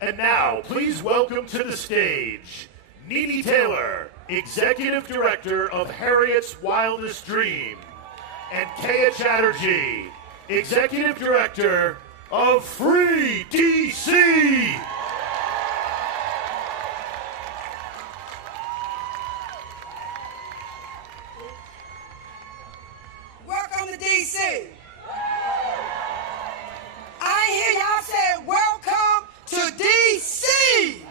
And now, please welcome to the stage, Nene Taylor, Executive Director of Harriet's Wildest Dream, and Kaya Chatterjee, Executive Director of Free DC. Welcome to DC. I hear y'all say welcome to DC.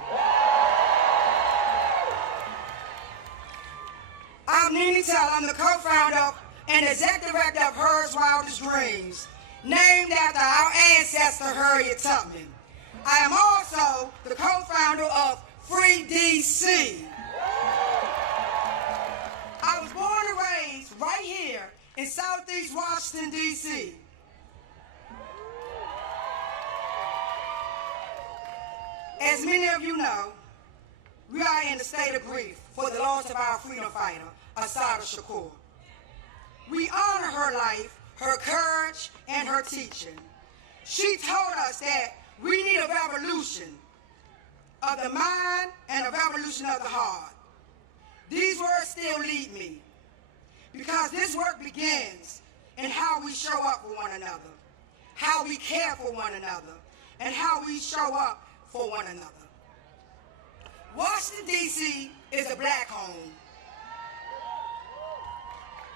and executive director of Hers Wildest Dreams, named after our ancestor Harriet Tubman. I am also the co-founder of Free DC. I was born and raised right here in Southeast Washington, D.C. As many of you know, we are in a state of grief for the loss of our freedom fighter, Assata Shakur. We honor her life, her courage, and her teaching. She told us that we need a revolution of the mind and a revolution of the heart. These words still lead me, because this work begins in how we show up for one another, how we care for one another, and how we show up for one another. Washington, D.C. is a black home.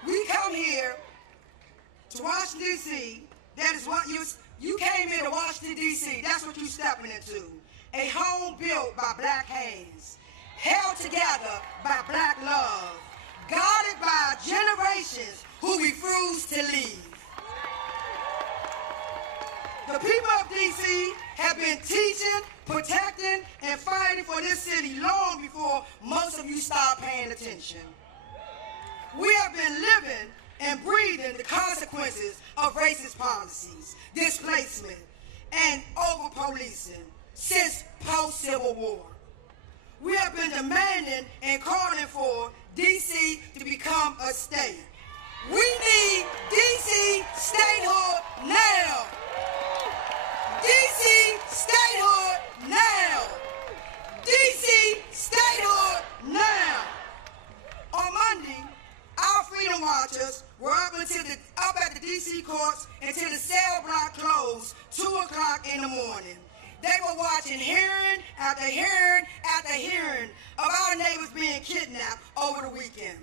We come here to Washington, D.C., that is what you came into Washington, D.C., that's what you're stepping into. A home built by black hands, held together by black love, guarded by generations who refuse to leave. The people of D.C. have been teaching, protecting, and fighting for this city long before most of you start paying attention. We have been living and breathing the consequences of racist policies, displacement, and over-policing since post-Civil War. We have been demanding and calling for D.C. to become a state. We need D.C. statehood now. D.C. statehood now. D.C. statehood now. On Monday, our freedom marchers were up at the D.C. courts until the cell block closed 2 o'clock in the morning. They were watching hearing after hearing after hearing of our neighbors being kidnapped over the weekend.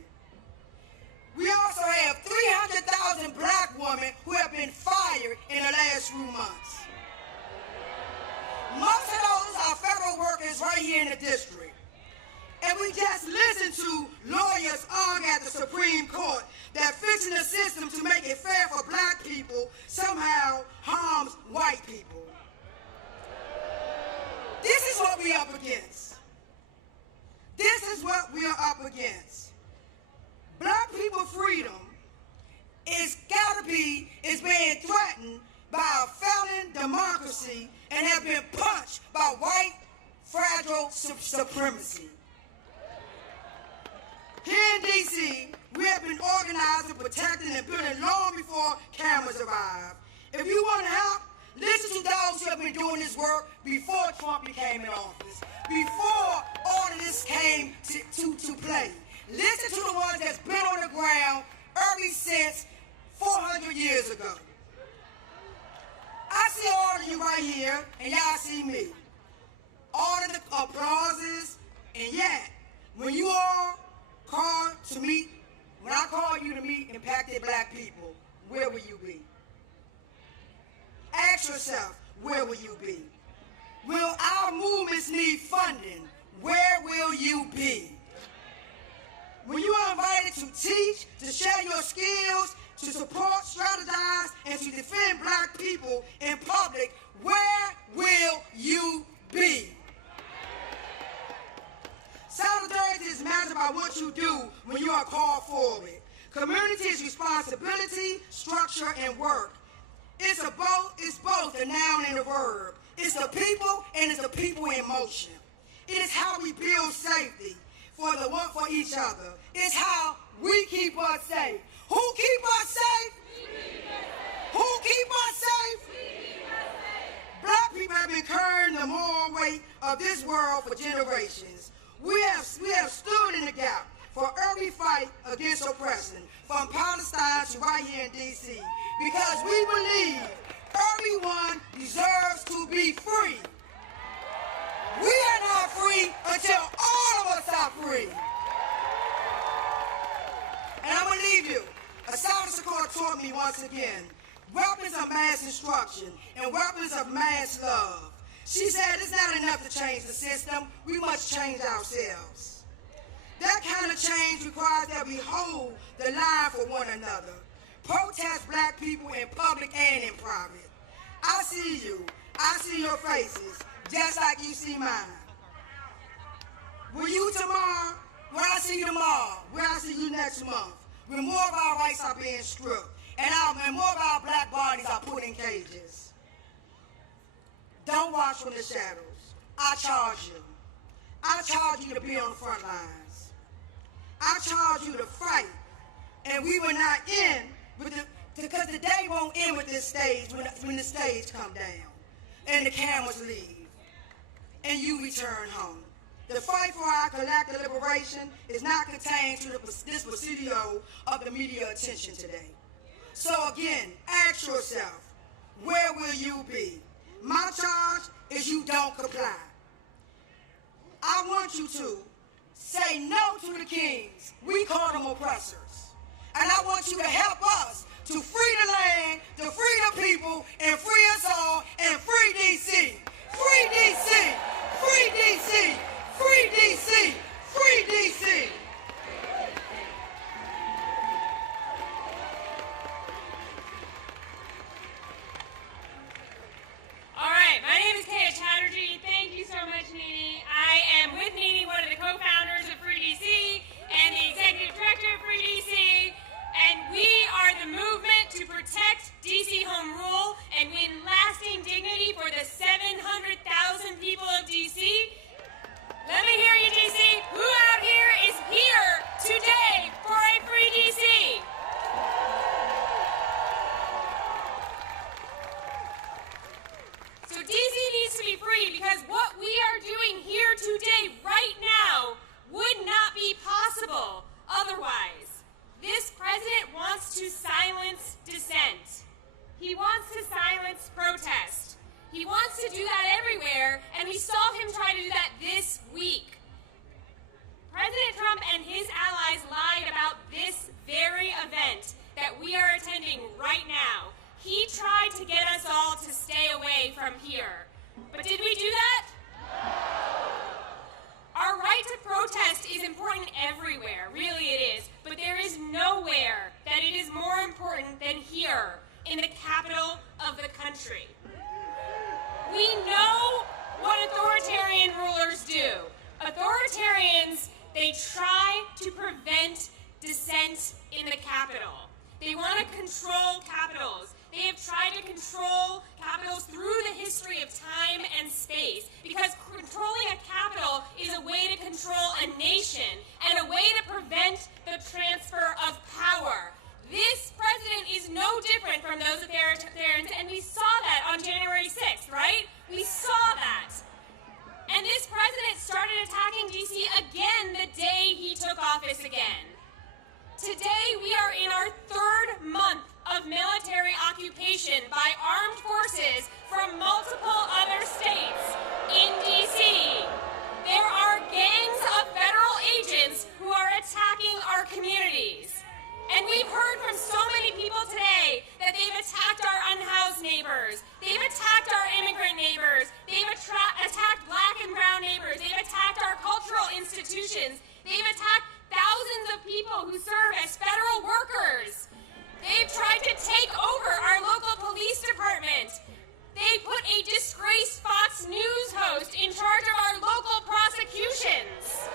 We also have 300,000 black women who have been fired in the last few months. Most of those are federal workers right here in the district. And we just listened to lawyers argue at the Supreme Court that fixing the system to make it fair for black people somehow harms white people. This is what we're up against. This is what we are up against. Black people's freedom is being threatened by a failing democracy and have been punched by white fragile supremacy. Here in D.C., we have been organizing, protecting, and building long before cameras arrived. If you want help, listen to those who have been doing this work before Trump became in office, before all of this came to play. Listen to the ones that's been on the ground ever since 400 years ago. I see all of you right here, and y'all see me. All of the applauses, and yet, when you all called to meet, when I call you to meet impacted black people, where will you be? Ask yourself, where will you be? Will our movements need funding? Where will you be? When you are invited to teach, to share your skills, to support, strategize, and to defend black people in public, where will you be? Solidarity is measured by what you do when you are called forward. Community is responsibility, structure, and work. It's both the noun and the verb. It's the people and it's the people in motion. It is how we build safety for each other. It's how we keep us safe. Who keep us safe? Who keep us safe? Black people have been carrying the moral weight of this world for generations. We have stood in the gap for every fight against oppression, from Palestine to right here in D.C., because we believe everyone deserves to be free. We are not free until all of us are free. And I'm going to leave you. Assata Shakur taught me once again, weapons of mass destruction and weapons of mass love. She said it's not enough to change the system, we must change ourselves. That kind of change requires that we hold the line for one another. protest black people in public and in private. I see you. I see your faces, just like you see mine. Will you tomorrow? When I see you tomorrow, when I see you next month, when more of our rights are being stripped, and more of our black bodies are put in cages. Don't watch from the shadows. I charge you. I charge you to be on the front lines. I charge you to fight. And we will not end because the day won't end with this stage when the stage come down and the cameras leave and you return home. The fight for our collective liberation is not contained to this presidio of the media attention today. So again, ask yourself, where will you be? My charge is you don't comply. I want you to say no to the kings. We call them oppressors. And I want you to help us to free the land, to free the people, and free us all, and free DC. Free DC! Free DC! Free DC! Free DC! All right, my name is Kaya Chatterjee. Thank you so much, Nini. I am with Nini, one of the co-founders of Free DC and the executive director of Free DC. And we are the movement to protect DC home rule and win lasting dignity for the 700,000 people of DC. Let me hear you, DC. Who out here is here today for a free DC? So DC needs to be free because what we are doing here today, right now, would not be possible otherwise. This president wants to silence dissent. He wants to silence protest. He wants to do that everywhere, and we saw him try to do that this week. President Trump and his allies lied about this very event that we are attending right now. He tried to get us all to stay away from here. But did we do that? Our right to protest is important everywhere, really it is, but there is nowhere that it is more important than here, in the capital of the country. We know what authoritarian rulers do. Authoritarians, they try to prevent dissent in the capital. They want to control capitals. They have tried to control capitals through the history of time and space because controlling a capital is a way to control a nation and a way to prevent the transfer of power. This president is no different from those authoritarians, and we saw that on January 6th, right? We saw that. And this president started attacking DC again the day he took office again. Today, we are in our third month of military occupation by armed forces from multiple other states in DC. There are gangs of federal agents who are attacking our communities. And we've heard from so many people today that they've attacked our unhoused neighbors. They've attacked our immigrant neighbors. They've attacked black and brown neighbors. They've attacked our cultural institutions. They've attacked thousands of people who serve as federal workers. They've tried to take over our local police department. They put a disgraced Fox News host in charge of our local prosecutions.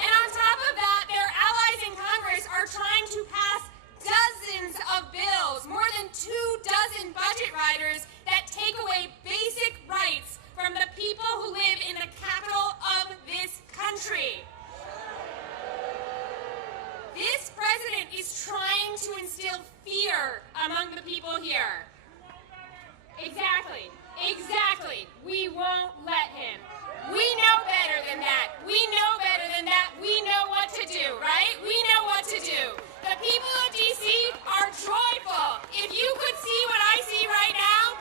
And on top of that, their allies in Congress are trying to pass dozens of bills, more than 24 budget riders that take away basic rights from the people who live in the capital of this country. This president is trying to instill fear among the people here. Exactly. We won't let him. We know better than that. We know better than that. We know what to do, right? We know what to do. The people of DC are joyful. If you could see what I see right now,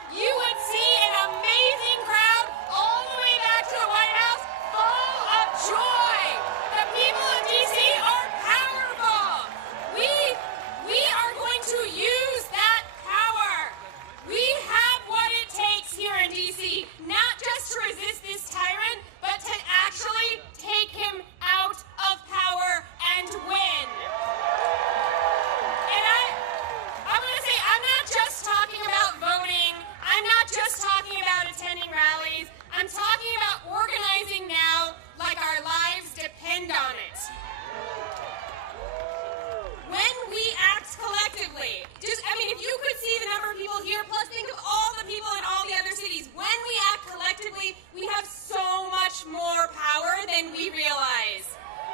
here, plus think of all the people in all the other cities. When we act collectively, we have so much more power than we realize.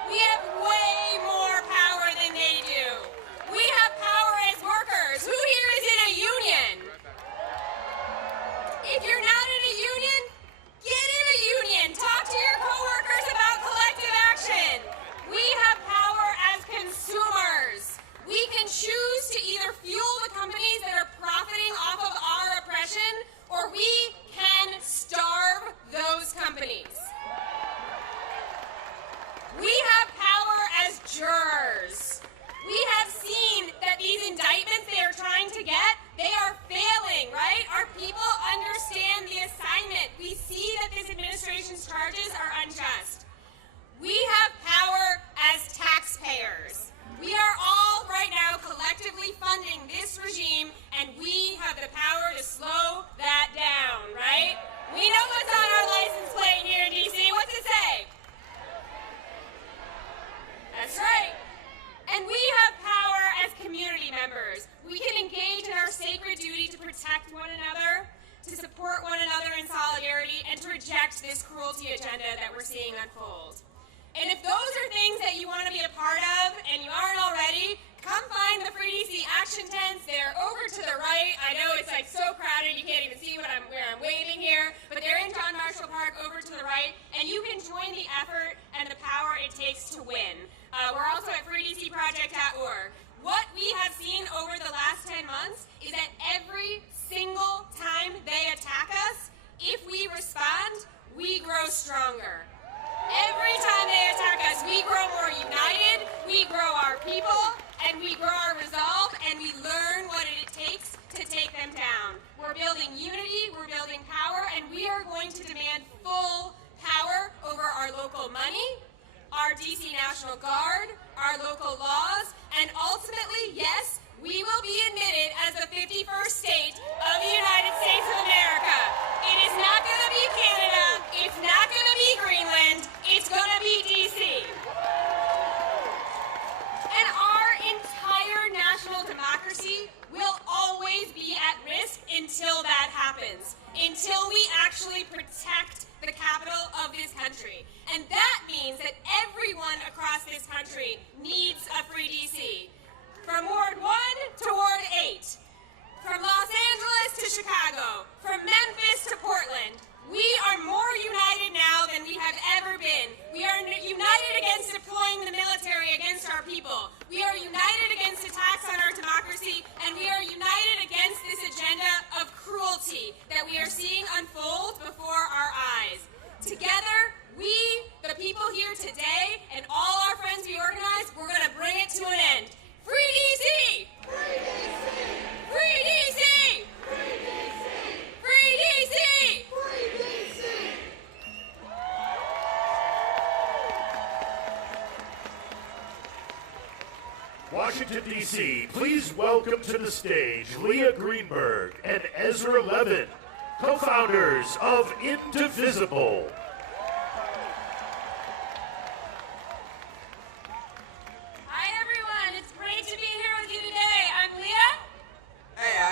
We have way more power than they do. We have power as workers. Who here is in a union? If you're not in a union, get in a union. Talk to your coworkers about collective action. We have power as consumers. We can choose to either fuel the companies that are profiting off of our oppression, or we can starve those companies. We have power as jurors. We have seen that these indictments they are trying to get, they are failing, right? Our people understand the assignment. We see that this administration's charges are unjust. We have power as taxpayers. We are all right now collectively funding this regime, and we have the power to slow that down, right? We know what's on our license plate here in DC. What's it say? That's right. And we have power as community members. We can engage in our sacred duty to protect one another, to support one another in solidarity, and to reject this cruelty agenda that we're seeing unfold. And if those are things that you want to be a part of and you aren't already, come find the Free DC action tents. They're over to the right. I know it's like so crowded you can't even see where I'm waving here, but they're in John Marshall Park over to the right, and you can join the effort and the power it takes to win. We're also at freedcproject.org. What we have seen over the last 10 months is that every single time they attack us, if we respond, we grow stronger. Every time they attack us, we grow more united, we grow our people, and we grow our resolve, and we learn what it takes to take them down. We're building unity, we're building power, and we are going to demand full power over our local money, our DC National Guard, our local laws, and ultimately, yes, we will be admitted as the 51st state of the United States of America. It is not going to be Canada, it's not going to be Greenland, it's going to be DC. And our entire national democracy will always be at risk until that happens, until we actually protect the capital of this country. And that means that everyone across this country needs a free DC. From Ward 1 to Ward 8, from Los Angeles to Chicago, from Memphis to Portland, we are more united now than we have ever been. We are united against deploying the military against our people. We are united against attacks on our democracy, and we are united against this agenda of cruelty that we are seeing unfold before our eyes. Together, we, the people here today, and all our friends we organize, we're going to bring it to an end. Free DC! Free DC! Free DC! Free DC! Free DC! Free DC! Washington, D.C., please welcome to the stage Leah Greenberg and Ezra Levin, co-founders of Indivisible.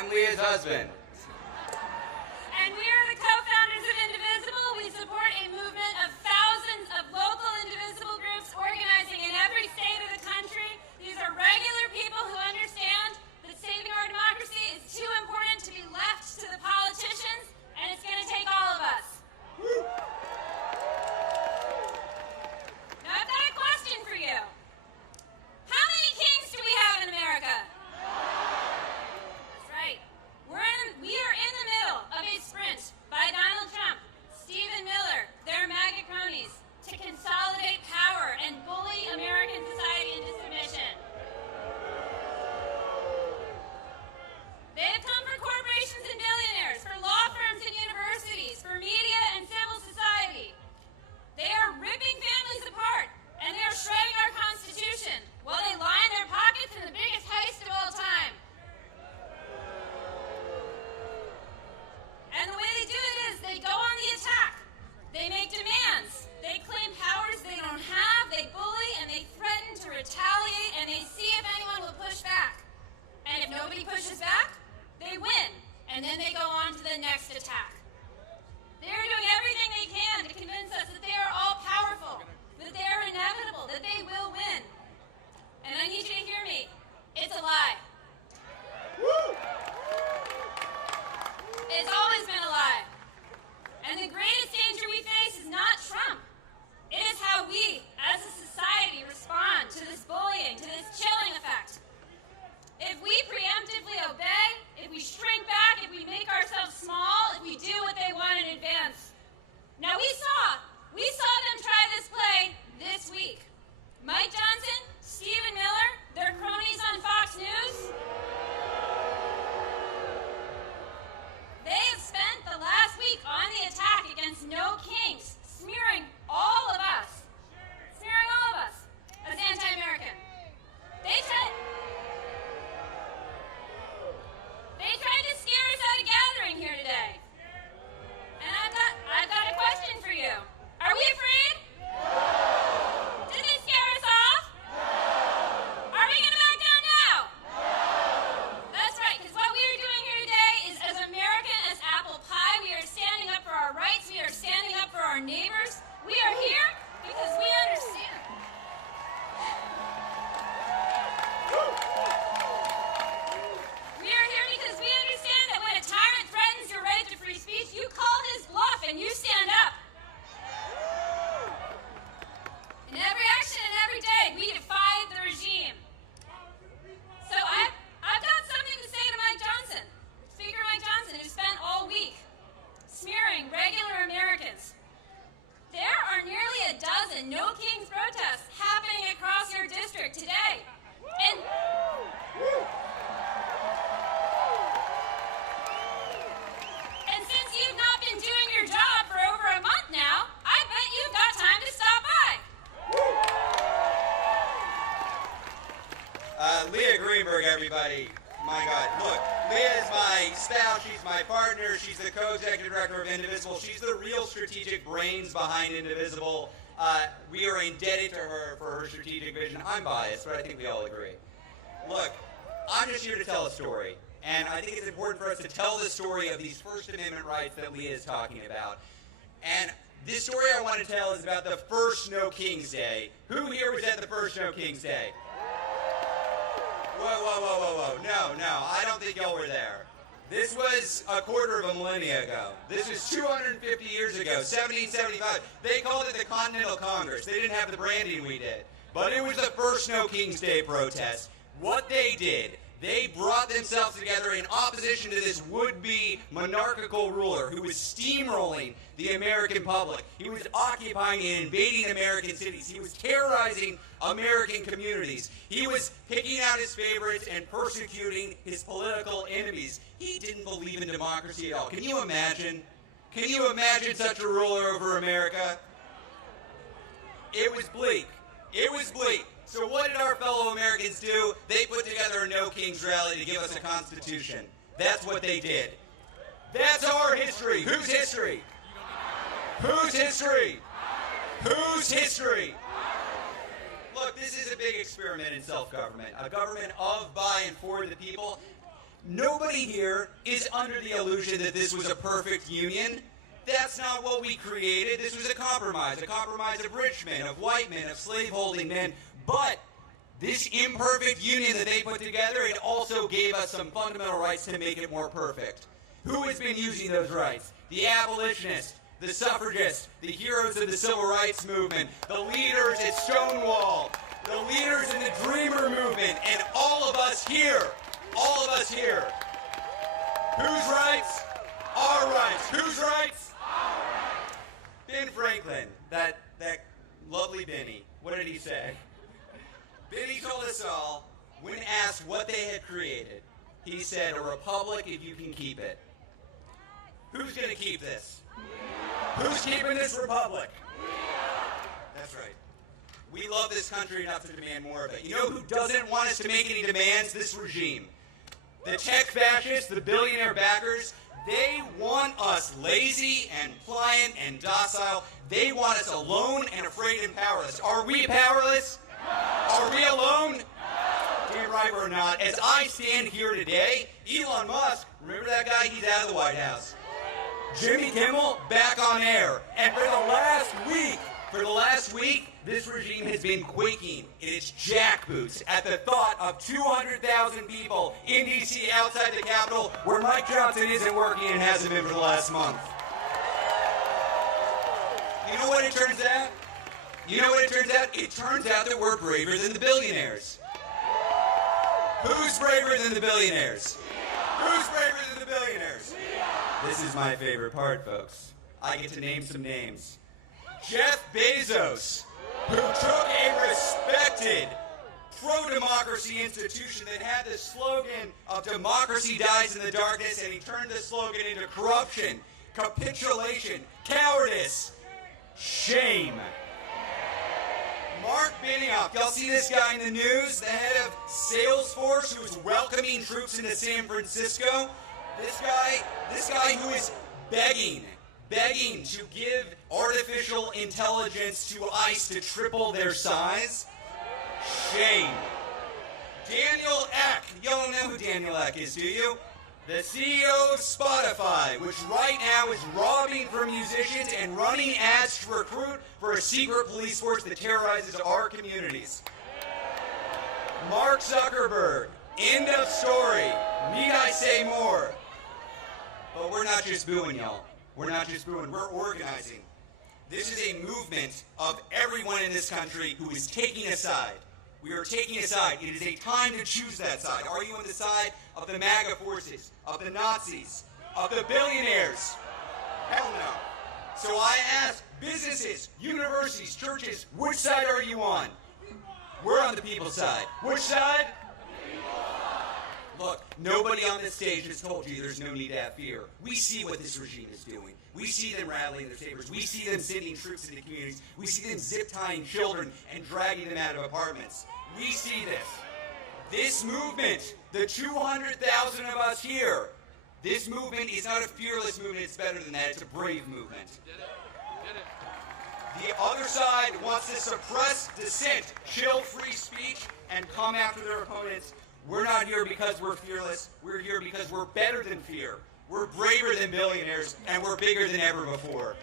I'm Leah's husband. And we are the co-founders of Indivisible. We support a movement of thousands of local indivisible groups organizing in every state of the country. These are regular people who understand that saving our democracy is too important to be left to the politicians, and it's going to take all of us. Now I've got a question for you. How many kings do we have in America? We are in the middle of a sprint by Donald Trump, Stephen Miller, their MAGA cronies, to consolidate power and bully American society into submission. They have come for corporations and billionaires, for law firms and universities, for media and civil society. They are ripping families apart, and they are shredding our Constitution while they line their pockets in the biggest heist of all time. And the way they do it is they go on the attack. They make demands. They claim powers they don't have. They bully and they threaten to retaliate, and they see if anyone will push back. And if nobody pushes back, they win. and then they go on to the next attack. They're doing everything they can to convince us that they are all powerful, that they are inevitable, that they will win. And I need you to hear me. It's a lie. It's always been a lie. And the greatest danger we face is not Trump. It is how we, as a society, respond to this bullying, to this chilling effect. If we preemptively obey, if we shrink back, if we make ourselves small, if we do what they want in advance. Now we saw them try this play this week. Mike Johnson, Stephen Miller, their cronies on Fox News. They have spent the last week on the attack against No Kings, smearing all of us as anti-American. They tried to scare us out of gathering here today. And I've got a question for you. Are we afraid? Did they scare us off? Are we going to back down now? That's right, because what we are doing here today is as American as apple pie. We are standing up for our rights. We are standing up for our neighbors. We are here because we understand. We are here because we understand that when a tyrant threatens your right to free speech, you call his bluff and you stand up. In every action and every day, we defy the regime. So I've got something to say to Mike Johnson, Speaker Mike Johnson, who spent all week smearing regular Americans. There are nearly a dozen No Kings protests happening across your district today. And since you've not been doing your job for over a month now, I bet you've got time to stop by. Leah Greenberg, everybody. My God. Look, Leah is my spouse. She's my partner. She's the co-executive director of Indivisible. She's the real strategic brains behind Indivisible. We are indebted to her for her strategic vision. I'm biased, but I think we all agree. Look, I'm just here to tell a story. And I think it's important for us to tell the story of these First Amendment rights that Leah is talking about. And this story I want to tell is about the first No Kings Day. Who here was at the first No Kings Day? Whoa. No, I don't think y'all were there. This was a quarter of a millennia ago. This was 250 years ago, 1775. They called it the Continental Congress. They didn't have the branding we did. But it was the first No Kings Day protest. What they did, they brought themselves together in opposition to this would-be monarchical ruler who was steamrolling the American public. He was occupying and invading American cities. He was terrorizing American communities. He was picking out his favorites and persecuting his political enemies. He didn't believe in democracy at all. Can you imagine? Can you imagine such a ruler over America? It was bleak. It was bleak. So what did our fellow Americans do? They put together a No Kings rally to give us a constitution. That's what they did. That's our history. Whose history? Whose history? Whose history? Look, this is a big experiment in self-government. A government of, by, and for the people. Nobody here is under the illusion that this was a perfect union. That's not what we created. This was a compromise of rich men, of white men, of slaveholding men. But this imperfect union that they put together, it also gave us some fundamental rights to make it more perfect. Who has been using those rights? The abolitionists, the suffragists, the heroes of the civil rights movement, the leaders at Stonewall, the leaders in the Dreamer movement, and all of us here. All of us here. Whose rights? Our rights. Whose rights? Our rights. Ben Franklin, that lovely Benny, what did he say? Benny told us all, when asked what they had created, he said, a republic if you can keep it. Who's going to keep this? Who's keeping this republic? That's right. We love this country enough to demand more of it. You know who doesn't want us to make any demands? This regime. The tech fascists, the billionaire backers, they want us lazy and pliant and docile. They want us alone and afraid and powerless. Are we powerless? Are we alone? Damn right or not, as I stand here today, Elon Musk, remember that guy? He's out of the White House. Jimmy Kimmel, back on air. And for the last week, this regime has been quaking in its jackboots at the thought of 200,000 people in D.C. outside the Capitol where Mike Johnson isn't working and hasn't been for the last month. You know what it turns out? It turns out that we're braver than the billionaires. Who's braver than the billionaires? Who's braver than the billionaires? This is my favorite part, folks. I get to name some names. Jeff Bezos, who took a respected pro-democracy institution that had the slogan of democracy dies in the darkness, and he turned the slogan into corruption, capitulation, cowardice, shame. Mark Benioff, y'all see this guy in the news, the head of Salesforce, who's welcoming troops into San Francisco? This guy who is begging to give artificial intelligence to ICE to triple their size? Shame. Daniel Ek, y'all don't know who Daniel Ek is, do you? The CEO of Spotify, which right now is robbing from musicians and running ads to recruit for a secret police force that terrorizes our communities. Mark Zuckerberg, end of story. Need I say more? But we're not just booing, y'all. We're not just booing, we're organizing. This is a movement of everyone in this country who is taking a side. We are taking a side. It is a time to choose that side. Are you on the side of the MAGA forces, of the Nazis, of the billionaires? Hell no. So I ask businesses, universities, churches, which side are you on? We're on the people's side. Which side? Look, nobody on this stage has told you there's no need to have fear. We see what this regime is doing. We see them rattling their sabers. We see them sending troops into communities. We see them zip-tying children and dragging them out of apartments. We see this. This movement, the 200,000 of us here, this movement is not a fearless movement. It's better than that. It's a brave movement. The other side wants to suppress dissent, chill free speech, and come after their opponents. We're not here because we're fearless. We're here because we're better than fear. We're braver than billionaires, and we're bigger than ever before.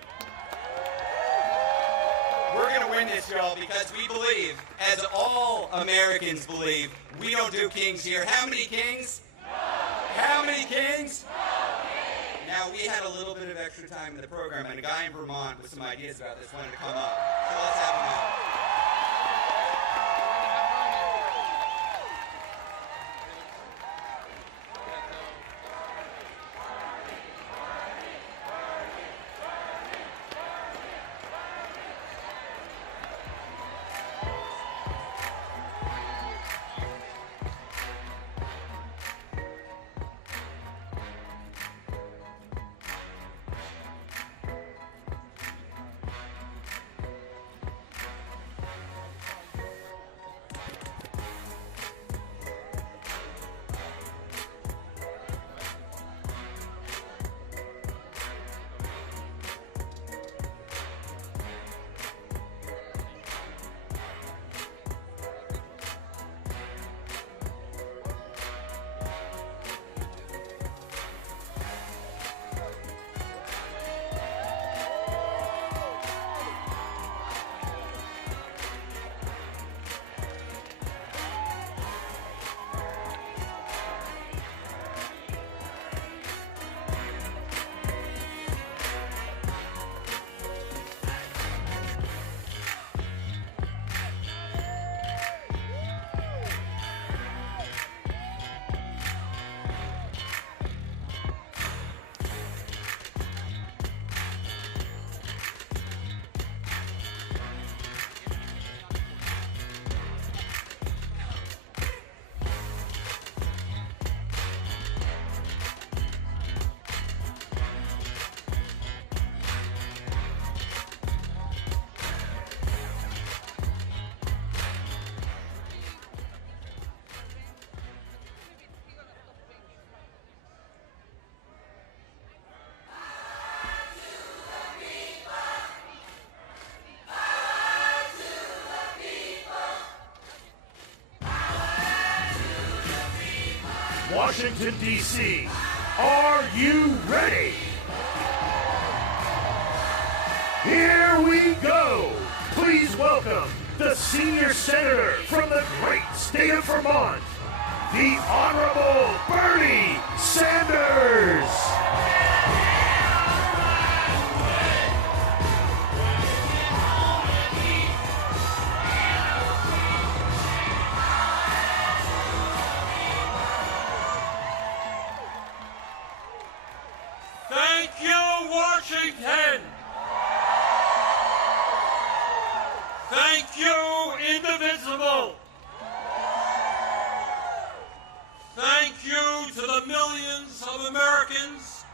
We're going to win this, y'all, because we believe, as all Americans believe, we don't do kings here. How many kings? How many kings? Now, we had a little bit of extra time in the program, and a guy in Vermont with some ideas about this wanted to come up. So let's have him out. Washington, D.C. Are you ready? Here we go. Please welcome the senior senator from the great state of Vermont, the Honorable Bernie Sanders. Thank you, Washington. Thank you, Indivisible. Thank you to the millions of Americans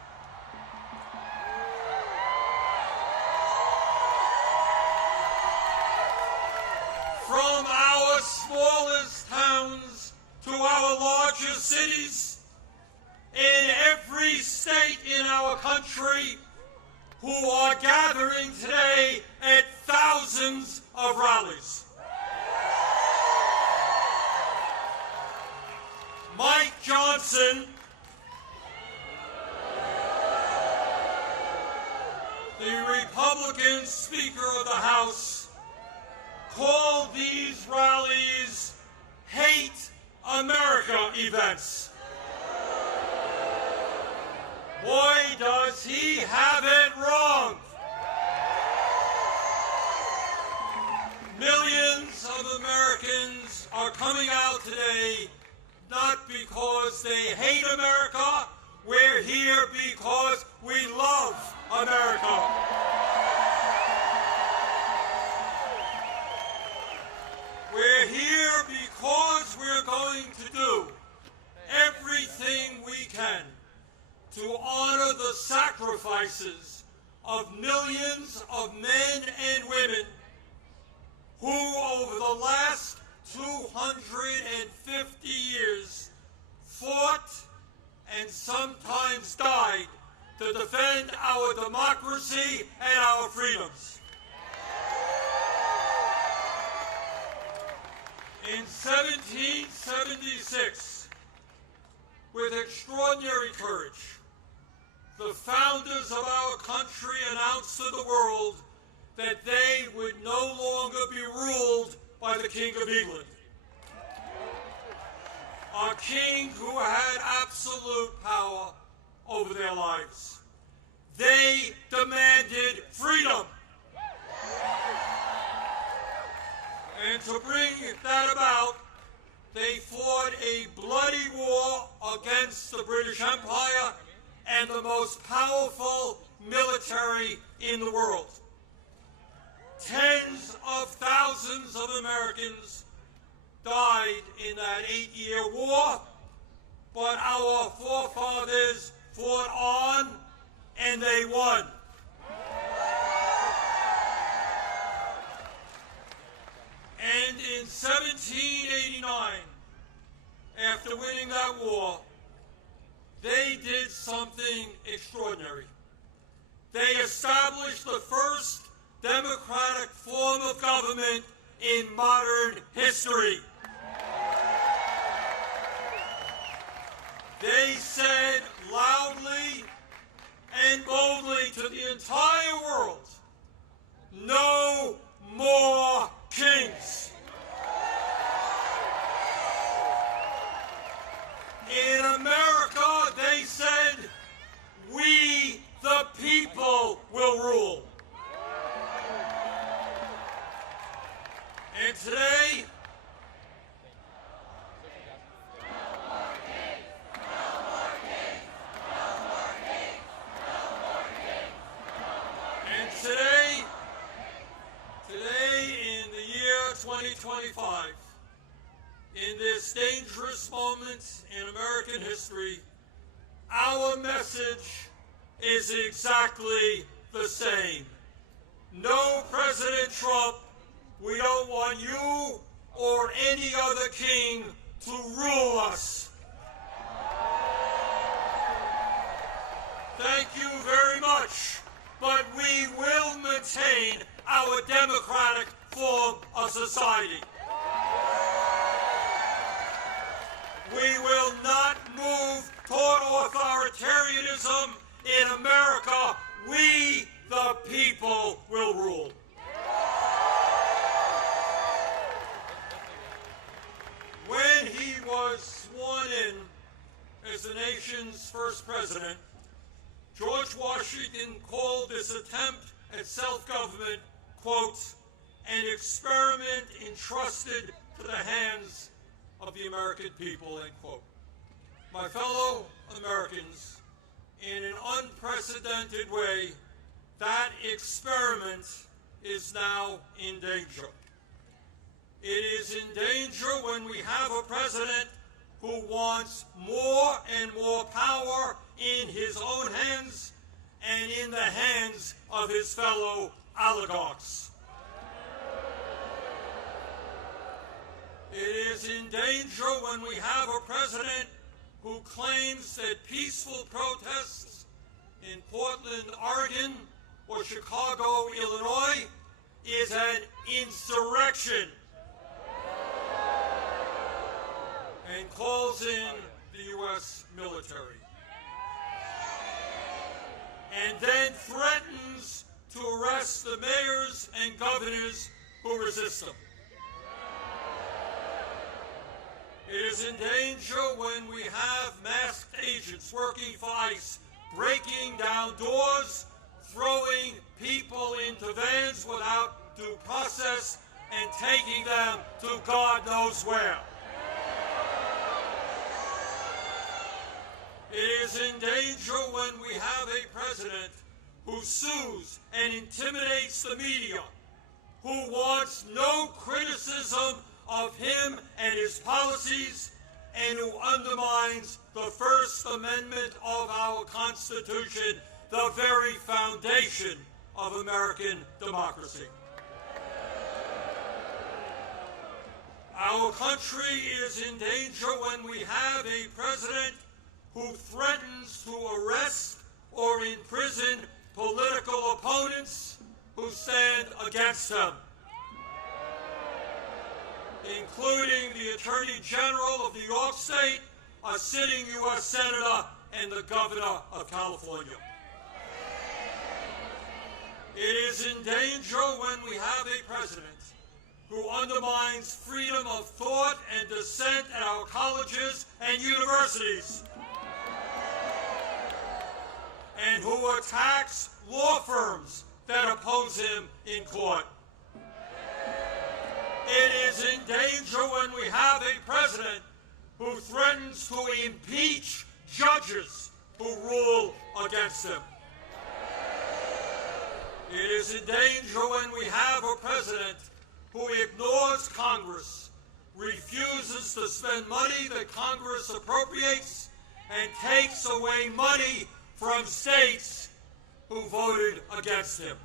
from our smallest towns to our largest cities in every state in our country who are gathering today at thousands of rallies. Mike Johnson, the Republican Speaker of the House, called these rallies Hate America events. Boy, does he have it wrong. Millions of Americans are coming out today not because they hate America. We're here because we love America. We're here because we're going to do everything we can to honor the sacrifices of millions of men and women who, over the last 250 years, fought and sometimes died to defend our democracy and our freedoms. In 1776, with extraordinary courage, the founders of our country announced to the world that they would no longer be ruled by the King of England. A king who had absolute power over their lives. They demanded freedom. And to bring that about, they fought a bloody war against the British Empire and the most powerful military in the world. Tens of thousands of Americans died in that 8-year war, but our forefathers fought on and they won. And in 1789, after winning that war, they did something extraordinary. They established the first democratic form of government in modern history. They said loudly and boldly to the entire world, no more kings. In America, they said, we the people will rule. And today, in the year 2025, in this dangerous moment in American history, our message is exactly the same. No, President Trump, we don't want you or any other king to rule us. Thank you very much, but we will maintain our democratic form of society. We We will not move toward authoritarianism in America. We, the people, will rule. When he was sworn in as the nation's first president, George Washington called this attempt at self-government, quote, an experiment entrusted to the hands of the American people, end quote. My fellow Americans, in an unprecedented way, that experiment is now in danger. It is in danger when we have a president who wants more and more power in his own hands and in the hands of his fellow oligarchs. It is in danger when we have a president who claims that peaceful protests in Portland, Oregon, or Chicago, Illinois, is an insurrection, and calls in the U.S. military, and then threatens to arrest the mayors and governors who resist them. It is in danger when we have masked agents working for ICE, breaking down doors, throwing people into vans without due process, and taking them to God knows where. It is in danger when we have a president who sues and intimidates the media, who wants no criticism of him and his policies, and who undermines the First Amendment of our Constitution, the very foundation of American democracy. Our country is in danger when we have a president who threatens to arrest or imprison political opponents who stand against him, including the Attorney General of New York State, a sitting U.S. Senator, and the Governor of California. It is in danger when we have a president who undermines freedom of thought and dissent at our colleges and universities, and who attacks law firms that oppose him in court. It is in danger when we have a president who threatens to impeach judges who rule against him. It is in danger when we have a president who ignores Congress, refuses to spend money that Congress appropriates, and takes away money from states who voted against him.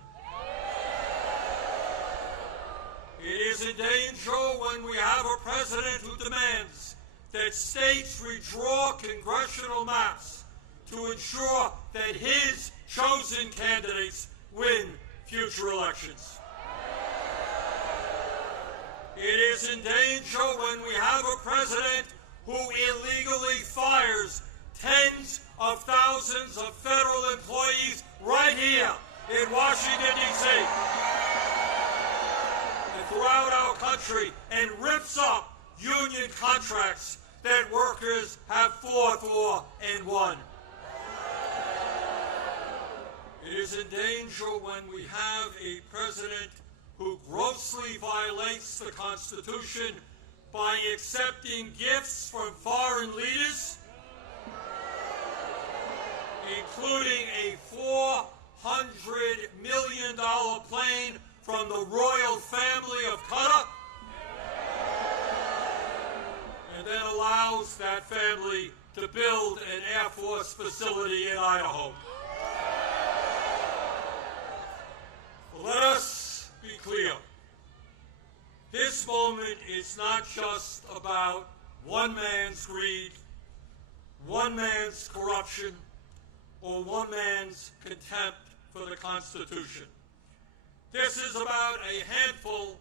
It is in danger when we have a president who demands that states redraw congressional maps to ensure that his chosen candidates win future elections. It is in danger when we have a president who illegally fires tens of thousands of federal employees right here in Washington, D.C. and throughout our country, and rips up union contracts that workers have fought for and won. It is in danger when we have a president who grossly violates the Constitution by accepting gifts from foreign leaders, including a $400 million plane from the royal family of Qatar, and then allows that family to build an Air Force facility in Idaho. Let us be clear. This moment is not just about one man's greed, one man's corruption, or one man's contempt for the Constitution. This is about a handful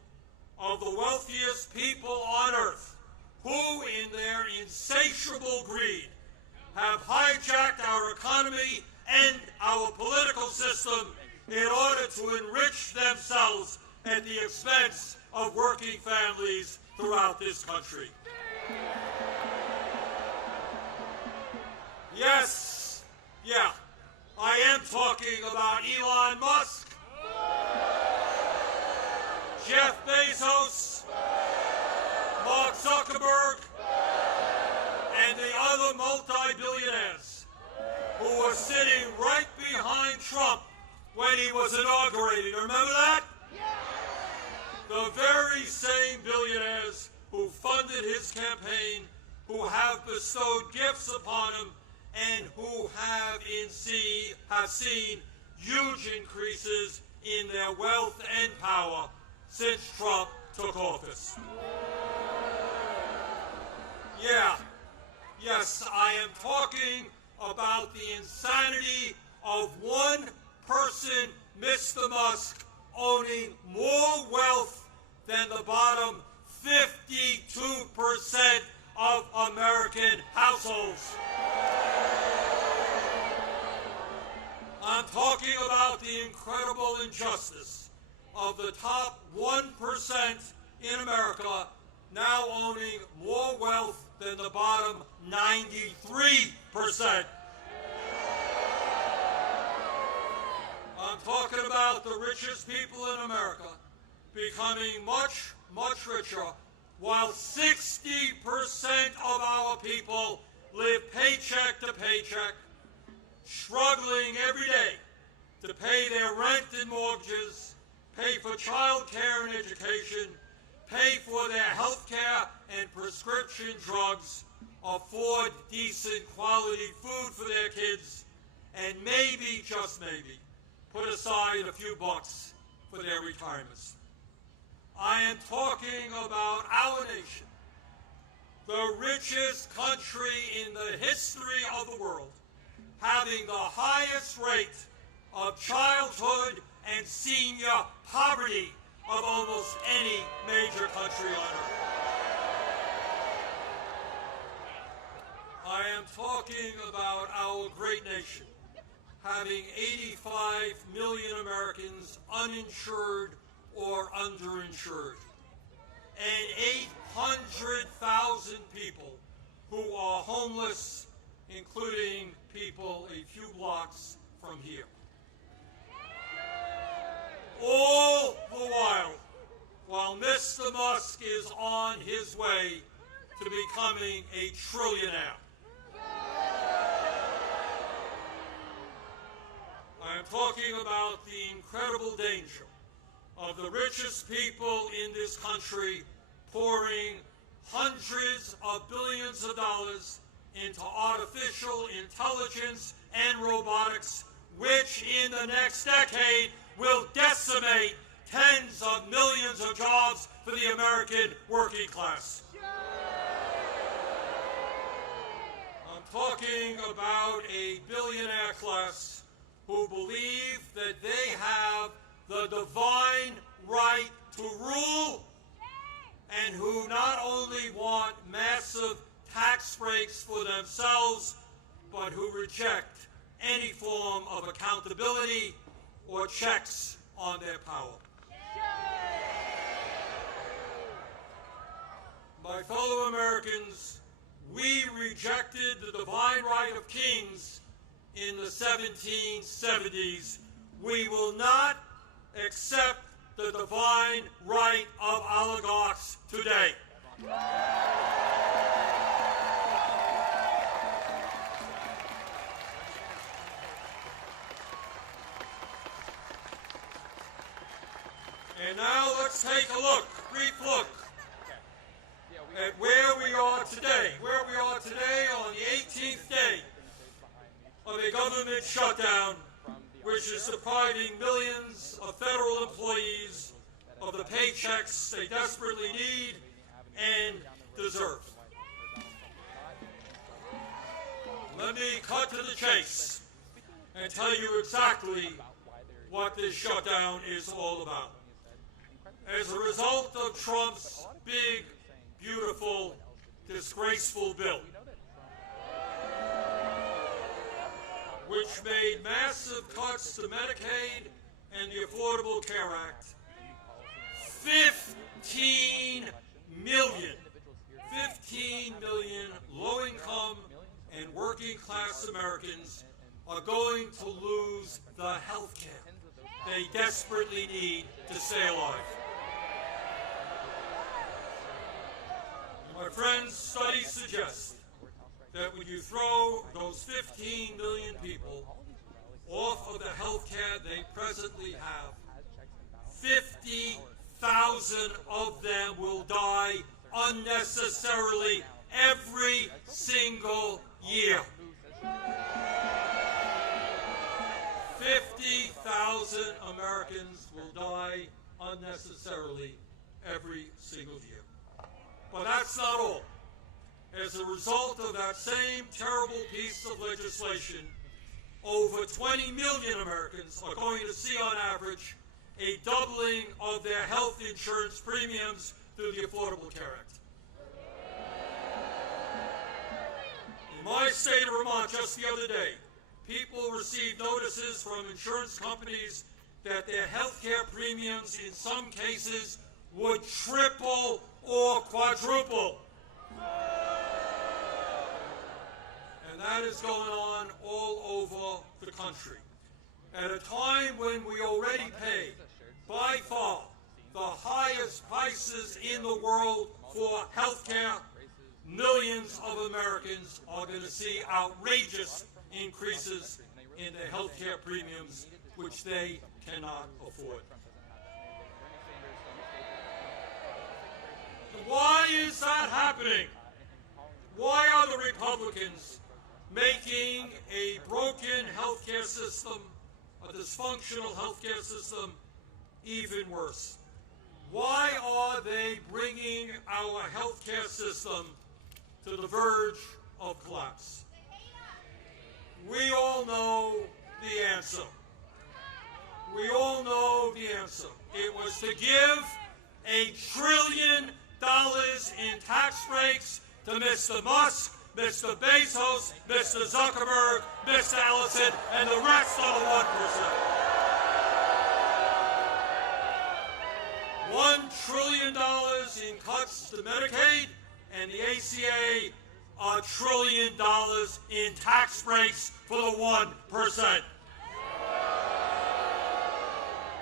of the wealthiest people on earth who in their insatiable greed have hijacked our economy and our political system in order to enrich themselves at the expense of working families throughout this country. Yes, yeah, I am talking about Elon Musk, Jeff Bezos, Mark Zuckerberg, and the other multi-billionaires who were sitting right behind Trump when he was inaugurated. Remember that? The very same billionaires who funded his campaign, who have bestowed gifts upon him, and who have seen huge increases in their wealth and power since Trump took office. Yeah, yes, I am talking about the insanity of one person, Mr. Musk, owning more wealth than the bottom 52% of American households. I'm talking about the incredible injustice of the top 1% in America now owning more wealth than the bottom 93%. I'm talking about the richest people in America becoming much, much richer, while 60% of our people live paycheck to paycheck, struggling every day to pay their rent and mortgages, pay for child care and education, pay for their health care and prescription drugs, afford decent quality food for their kids, and maybe, just maybe, put aside a few bucks for their retirements. I am talking about our nation, the richest country in the history of the world, having the highest rate of childhood and senior poverty of almost any major country on earth. I am talking about our great nation having 85 million Americans uninsured or underinsured, and 800,000 people who are homeless, including people a few blocks from here. All the while Mr. Musk is on his way to becoming a trillionaire. I am talking about the incredible danger of the richest people in this country pouring hundreds of billions of dollars into artificial intelligence and robotics, which in the next decade will decimate tens of millions of jobs for the American working class. I'm talking about a billionaire class who believe that they have the divine right to rule, and who not only want massive tax breaks for themselves, but who reject any form of accountability or checks on their power. My fellow Americans, we rejected the divine right of kings in the 1770s. We will not accept the divine right of oligarchs today. And now let's take a brief look at where we are today. Where we are today on the 18th day of a government shutdown, which is depriving millions of federal employees of the paychecks they desperately need and deserve. Let me cut to the chase and tell you exactly what this shutdown is all about. As a result of Trump's big, beautiful disgraceful bill, which made massive cuts to Medicaid and the Affordable Care Act. 15 million low-income and working-class Americans are going to lose the health care they desperately need to stay alive. My friends, studies suggest that when you throw those 15 million people off of the health care they presently have, 50,000 of them will die unnecessarily every single year. 50,000 Americans will die unnecessarily every single year. But that's not all. As a result of that same terrible piece of legislation, over 20 million Americans are going to see on average a doubling of their health insurance premiums through the Affordable Care Act. In my state of Vermont just the other day, people received notices from insurance companies that their health care premiums in some cases would triple or quadruple. And that is going on all over the country. At a time when we already pay, by far, the highest prices in the world for health care, millions of Americans are going to see outrageous increases in their health care premiums, which they cannot afford. Why is that happening? Why are the Republicans making a broken healthcare system, a dysfunctional healthcare system, even worse? Why are they bringing our healthcare system to the verge of collapse? We all know the answer. We all know the answer. It was to give $1 trillion in tax breaks to Mr. Musk, Mr. Bezos, Mr. Zuckerberg, Mr. Ellison, and the rest of the 1%. $1 trillion in cuts to Medicaid, and the ACA, $1 trillion in tax breaks for the 1%.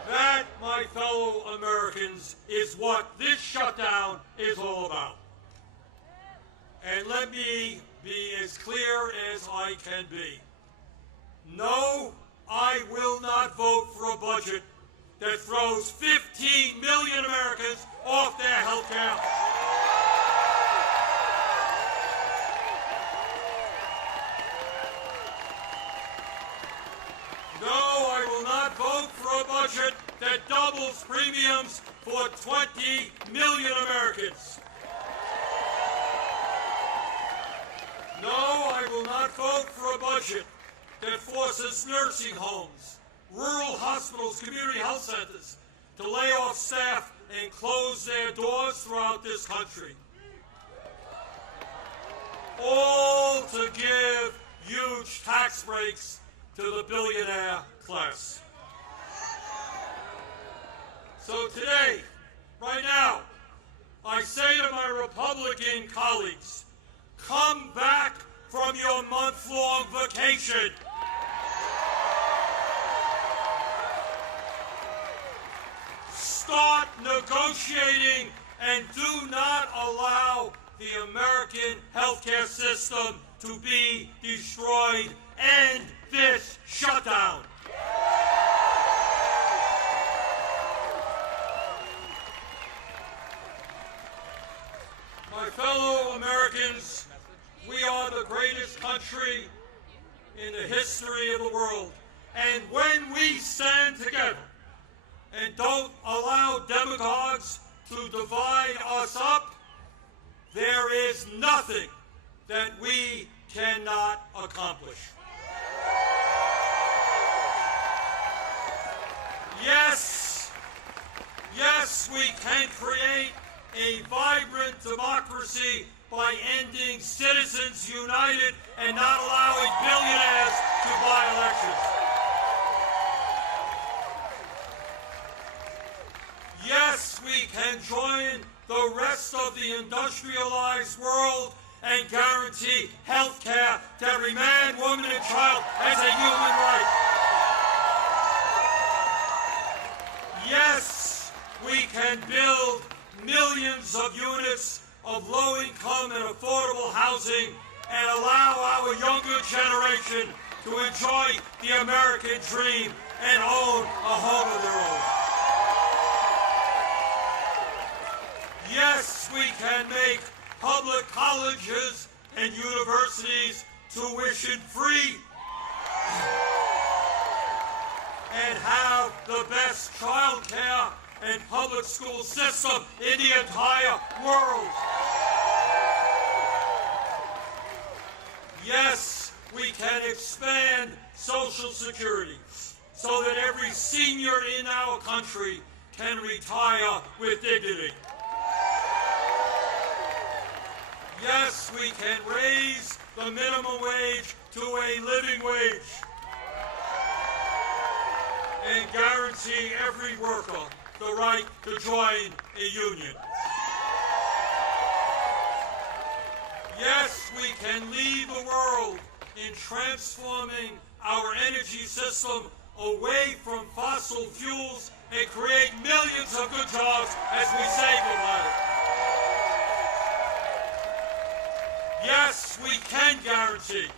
That, my fellow Americans, is what this shutdown is all about. And let me be as clear as I can be. No, I will not vote for a budget that throws 15 million Americans off their health care. No, I will not vote for a budget that doubles premiums for 20 million Americans. No, I will not vote for a budget that forces nursing homes, rural hospitals, community health centers to lay off staff and close their doors throughout this country. All to give huge tax breaks to the billionaire class. So today, right now, I say to my Republican colleagues, come back from your month-long vacation. Start negotiating and do not allow the American healthcare system to be destroyed. End this shutdown. My fellow Americans, we are the greatest country in the history of the world. And when we stand together and don't allow demagogues to divide us up, there is nothing that we cannot accomplish. Yes, we can create a vibrant democracy by ending Citizens United and not allowing billionaires to buy elections. Yes, we can join the rest of the industrialized world and guarantee health care to every man, woman, and child as a human right. Yes, we can build millions of units of low-income and affordable housing and allow our younger generation to enjoy the American dream and own a home of their own. Yes, we can make public colleges and universities tuition-free and have the best child care and public school system in the entire world. Yes, we can expand Social Security so that every senior in our country can retire with dignity. Yes, we can raise the minimum wage to a living wage and guarantee every worker the right to join a union. Yes, we can lead the world in transforming our energy system away from fossil fuels and create millions of good jobs as we save the planet. Yes, we can guarantee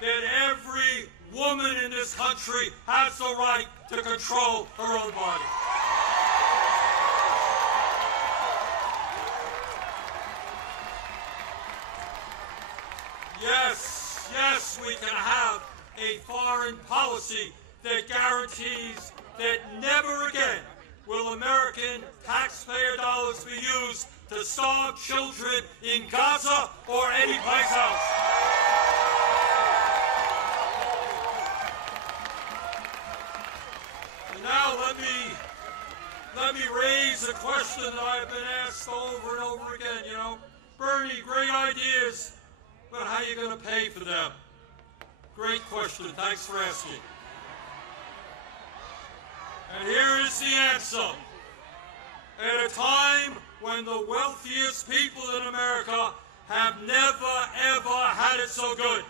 that every woman in this country has the right to control her own body. Yes, we can have a foreign policy that guarantees that never again will American taxpayer dollars be used to starve children in Gaza or anyplace else. And now let me raise a question that I've been asked over and over again. You know, Bernie, great ideas, but how are you going to pay for them? Great question. Thanks for asking. And here is the answer. At a time when the wealthiest people in America have never, ever had it so good.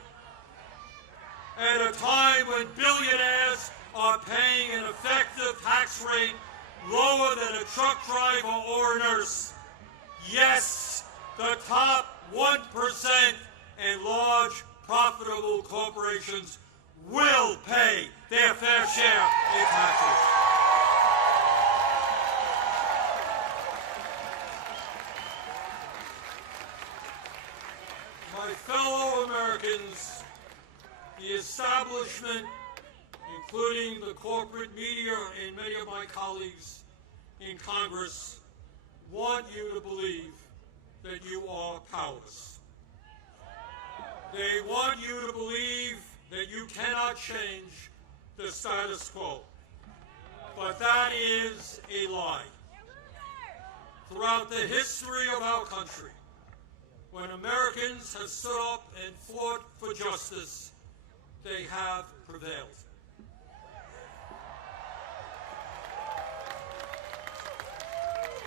At a time when billionaires are paying an effective tax rate lower than a truck driver or a nurse. Yes, the top 1% and large profitable corporations will pay their fair share in taxes. My fellow Americans, the establishment, including the corporate media and many of my colleagues in Congress, want you to believe that you are powerless. They want you to believe that you cannot change the status quo. But that is a lie. Throughout the history of our country, when Americans have stood up and fought for justice, they have prevailed.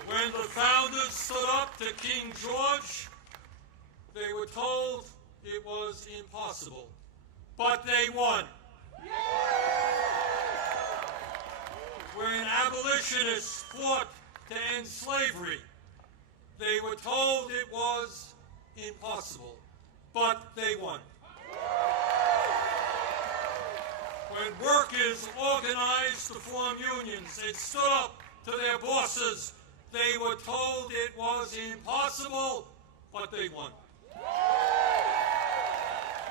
When the founders stood up to King George, they were told it was impossible, but they won. When abolitionists fought to end slavery, they were told it was impossible, but they won. When workers organized to form unions and stood up to their bosses, they were told it was impossible, but they won.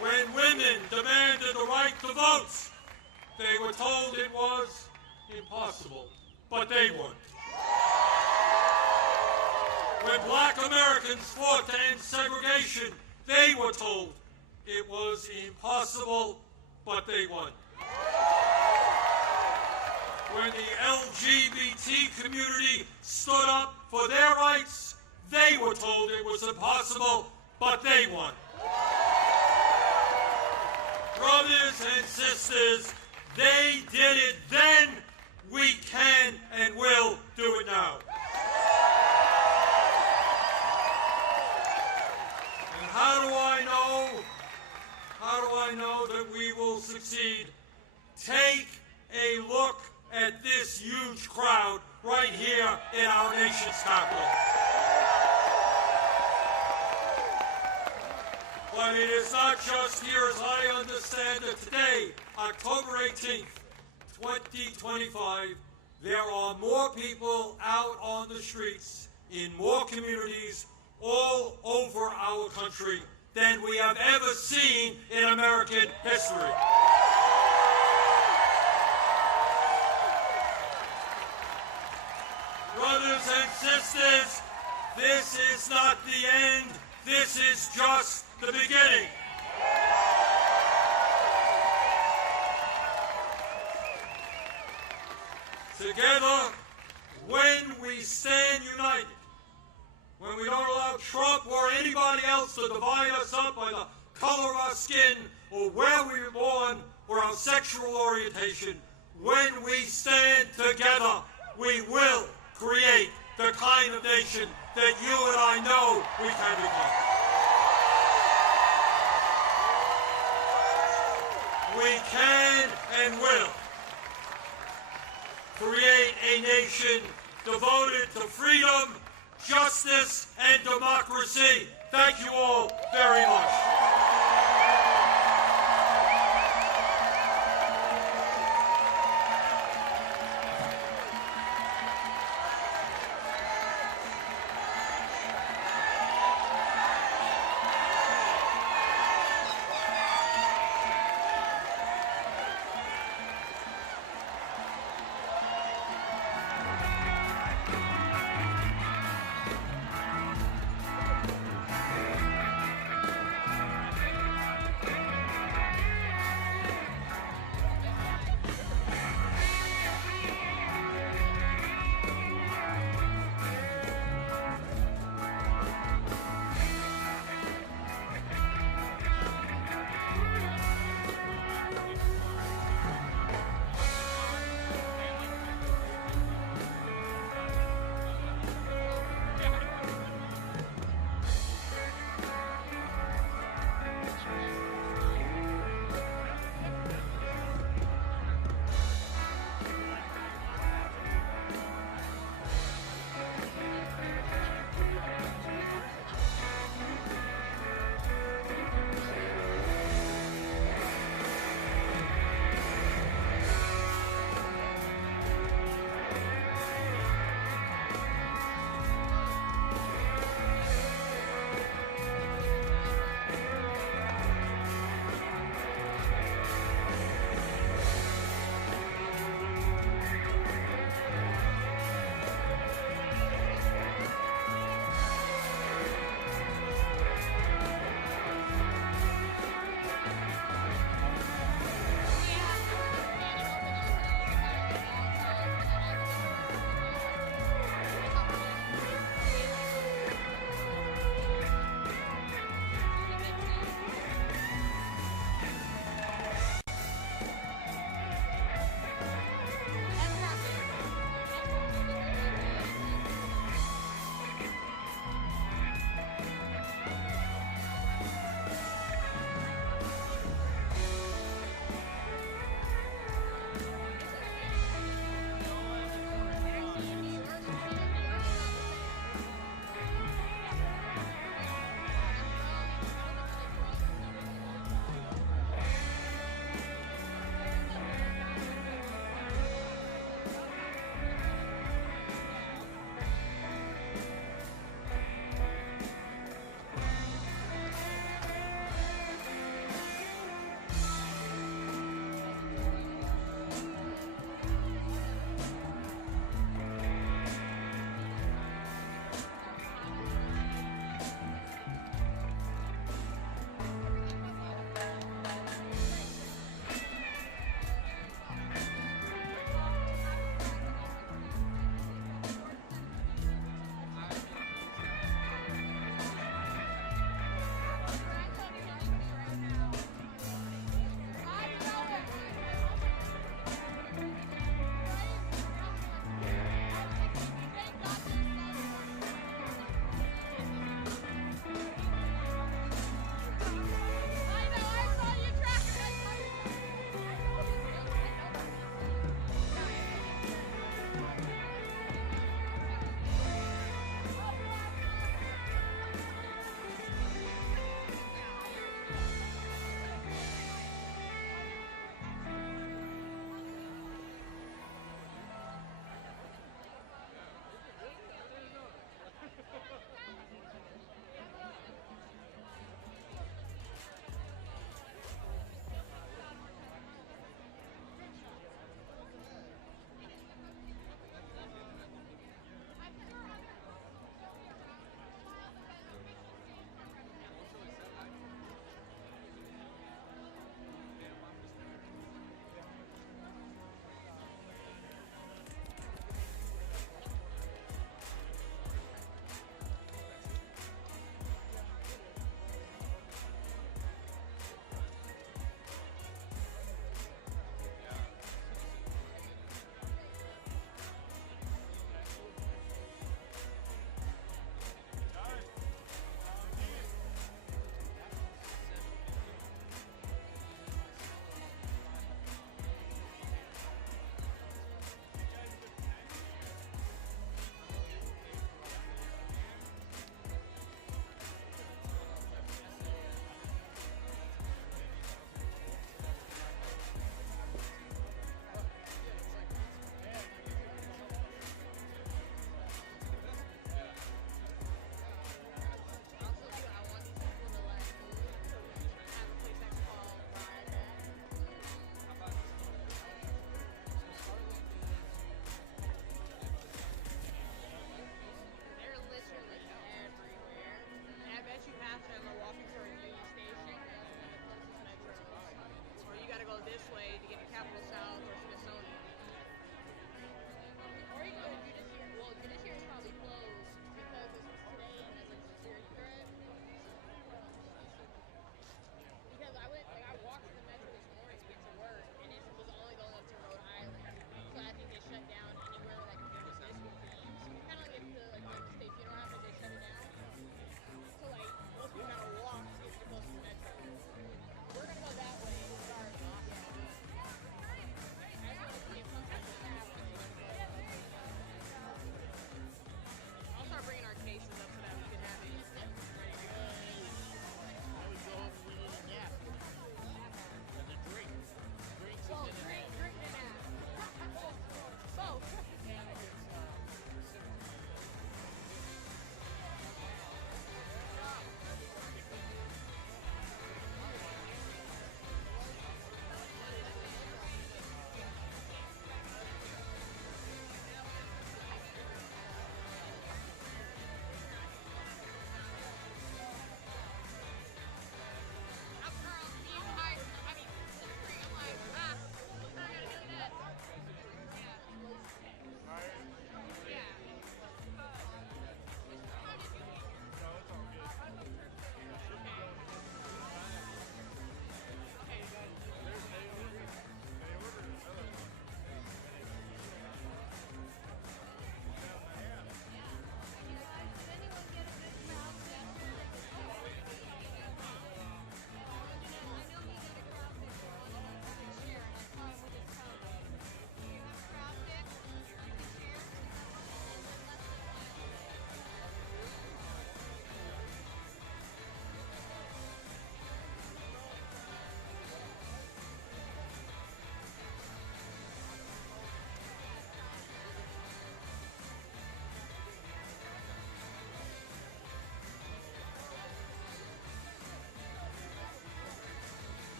When women demanded the right to vote, they were told it was impossible, but they won. When black Americans fought to end segregation, they were told it was impossible, but they won. When the LGBT community stood up for their rights, they were told it was impossible, but they won. Brothers and sisters, they did it then, we can and will do it now. And how do I know that we will succeed? Take a look at this huge crowd right here in our nation's capital. But it is not just here, as I understand it. Today, October 18th, 2025, there are more people out on the streets in more communities all over our country than we have ever seen in American history. Brothers and sisters, this is not the end. This is just the beginning. Together, when we stand united, when we don't allow Trump or anybody else to divide us up by the color of our skin or where we were born or our sexual orientation, when we stand together, we will create the kind of nation that you and I know we can become. We can and will create a nation devoted to freedom, justice, and democracy. Thank you all very much.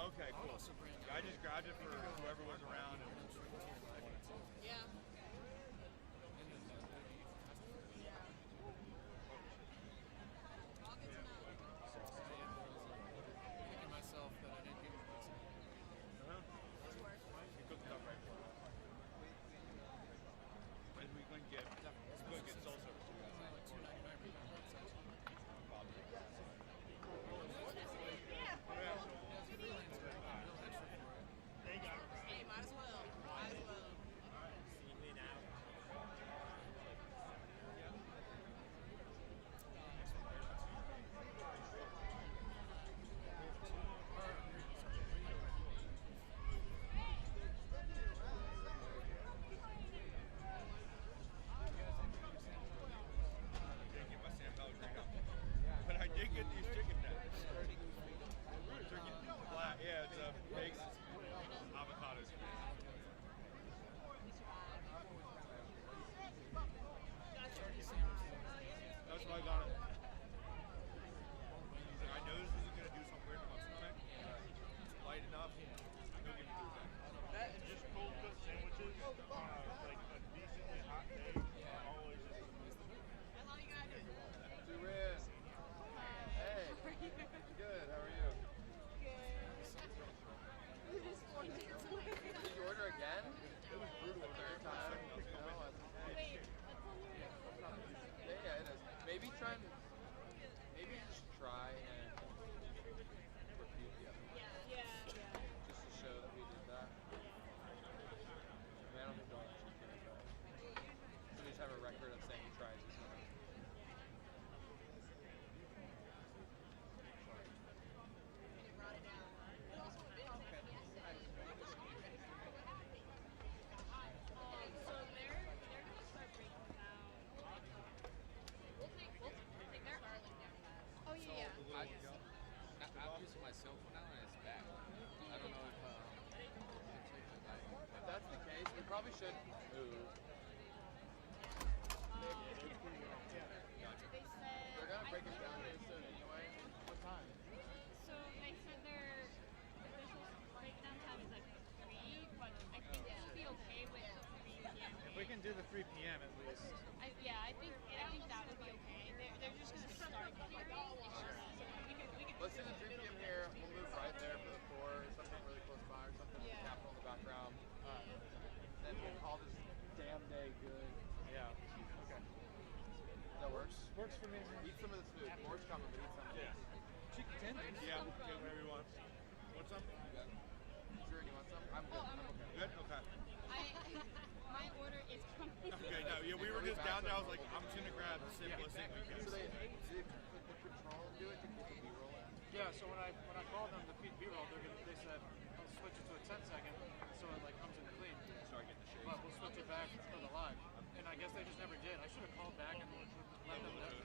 Okay, cool. I just grabbed it for whoever was around. Yeah. All good to know. Thinking myself that I didn't give it this. You cooked it up right for us. And we couldn't get cell service. Like $2.99 Hey, might as well. Might as well. See me now. But I did get these chicken nuggets. Turkey black, yeah, it's a baked avocados. That's why I got it. He's like, I know this isn't gonna do something weird to my stomach. Light enough, he'll give me food back. That and just cold cut sandwiches, like a decently hot day, are always just. How long you got here? Two in. Hey. Good. How are you? Did you order again? It was brutal. Third time. No, yeah, it is. Maybe just try and repeat the other one. Yeah. Just to show that we did that. I mean, I don't think they'll actually care about it. So we just have a record of saying he tries this one. So they're gonna start breaking down. We'll take their garlic down. Oh yeah. I'm using my cell phone now and it's back. I don't know if that's the case, we probably should move. They said They're gonna break it down really soon anyway. What time? so. They said their official breakdown time is like 3, but I think we'll be okay with the 3 p.m. If we can do the 3 p.m. at least. I think that would be okay. They're just gonna start the hearing. Let's do the 3 p.m. here. We'll move right there for the 4 or something really close by or something. Yeah. Capitol in the background. Then we'll call this damn day good. Yeah. Okay. That works? Works for me. Eat some of this food. More's coming, but eat some of Yeah. Chicken tenders? Yeah, get whatever you want. Want some? Sure, you want some? I'm good. I'm okay. Good? Okay. My order is coming. Okay, no, yeah, we were just down there. I was like, I'm just gonna grab the simplest thing we can. So they did the control do it to keep the B-roll in? Yeah, so when I called them to feed B-roll, they said, I'll switch it to a 10 second, so it like comes in clean. Start getting the shades. But we'll switch it back for the live. And I guess they just never did. I should have called back and let them know.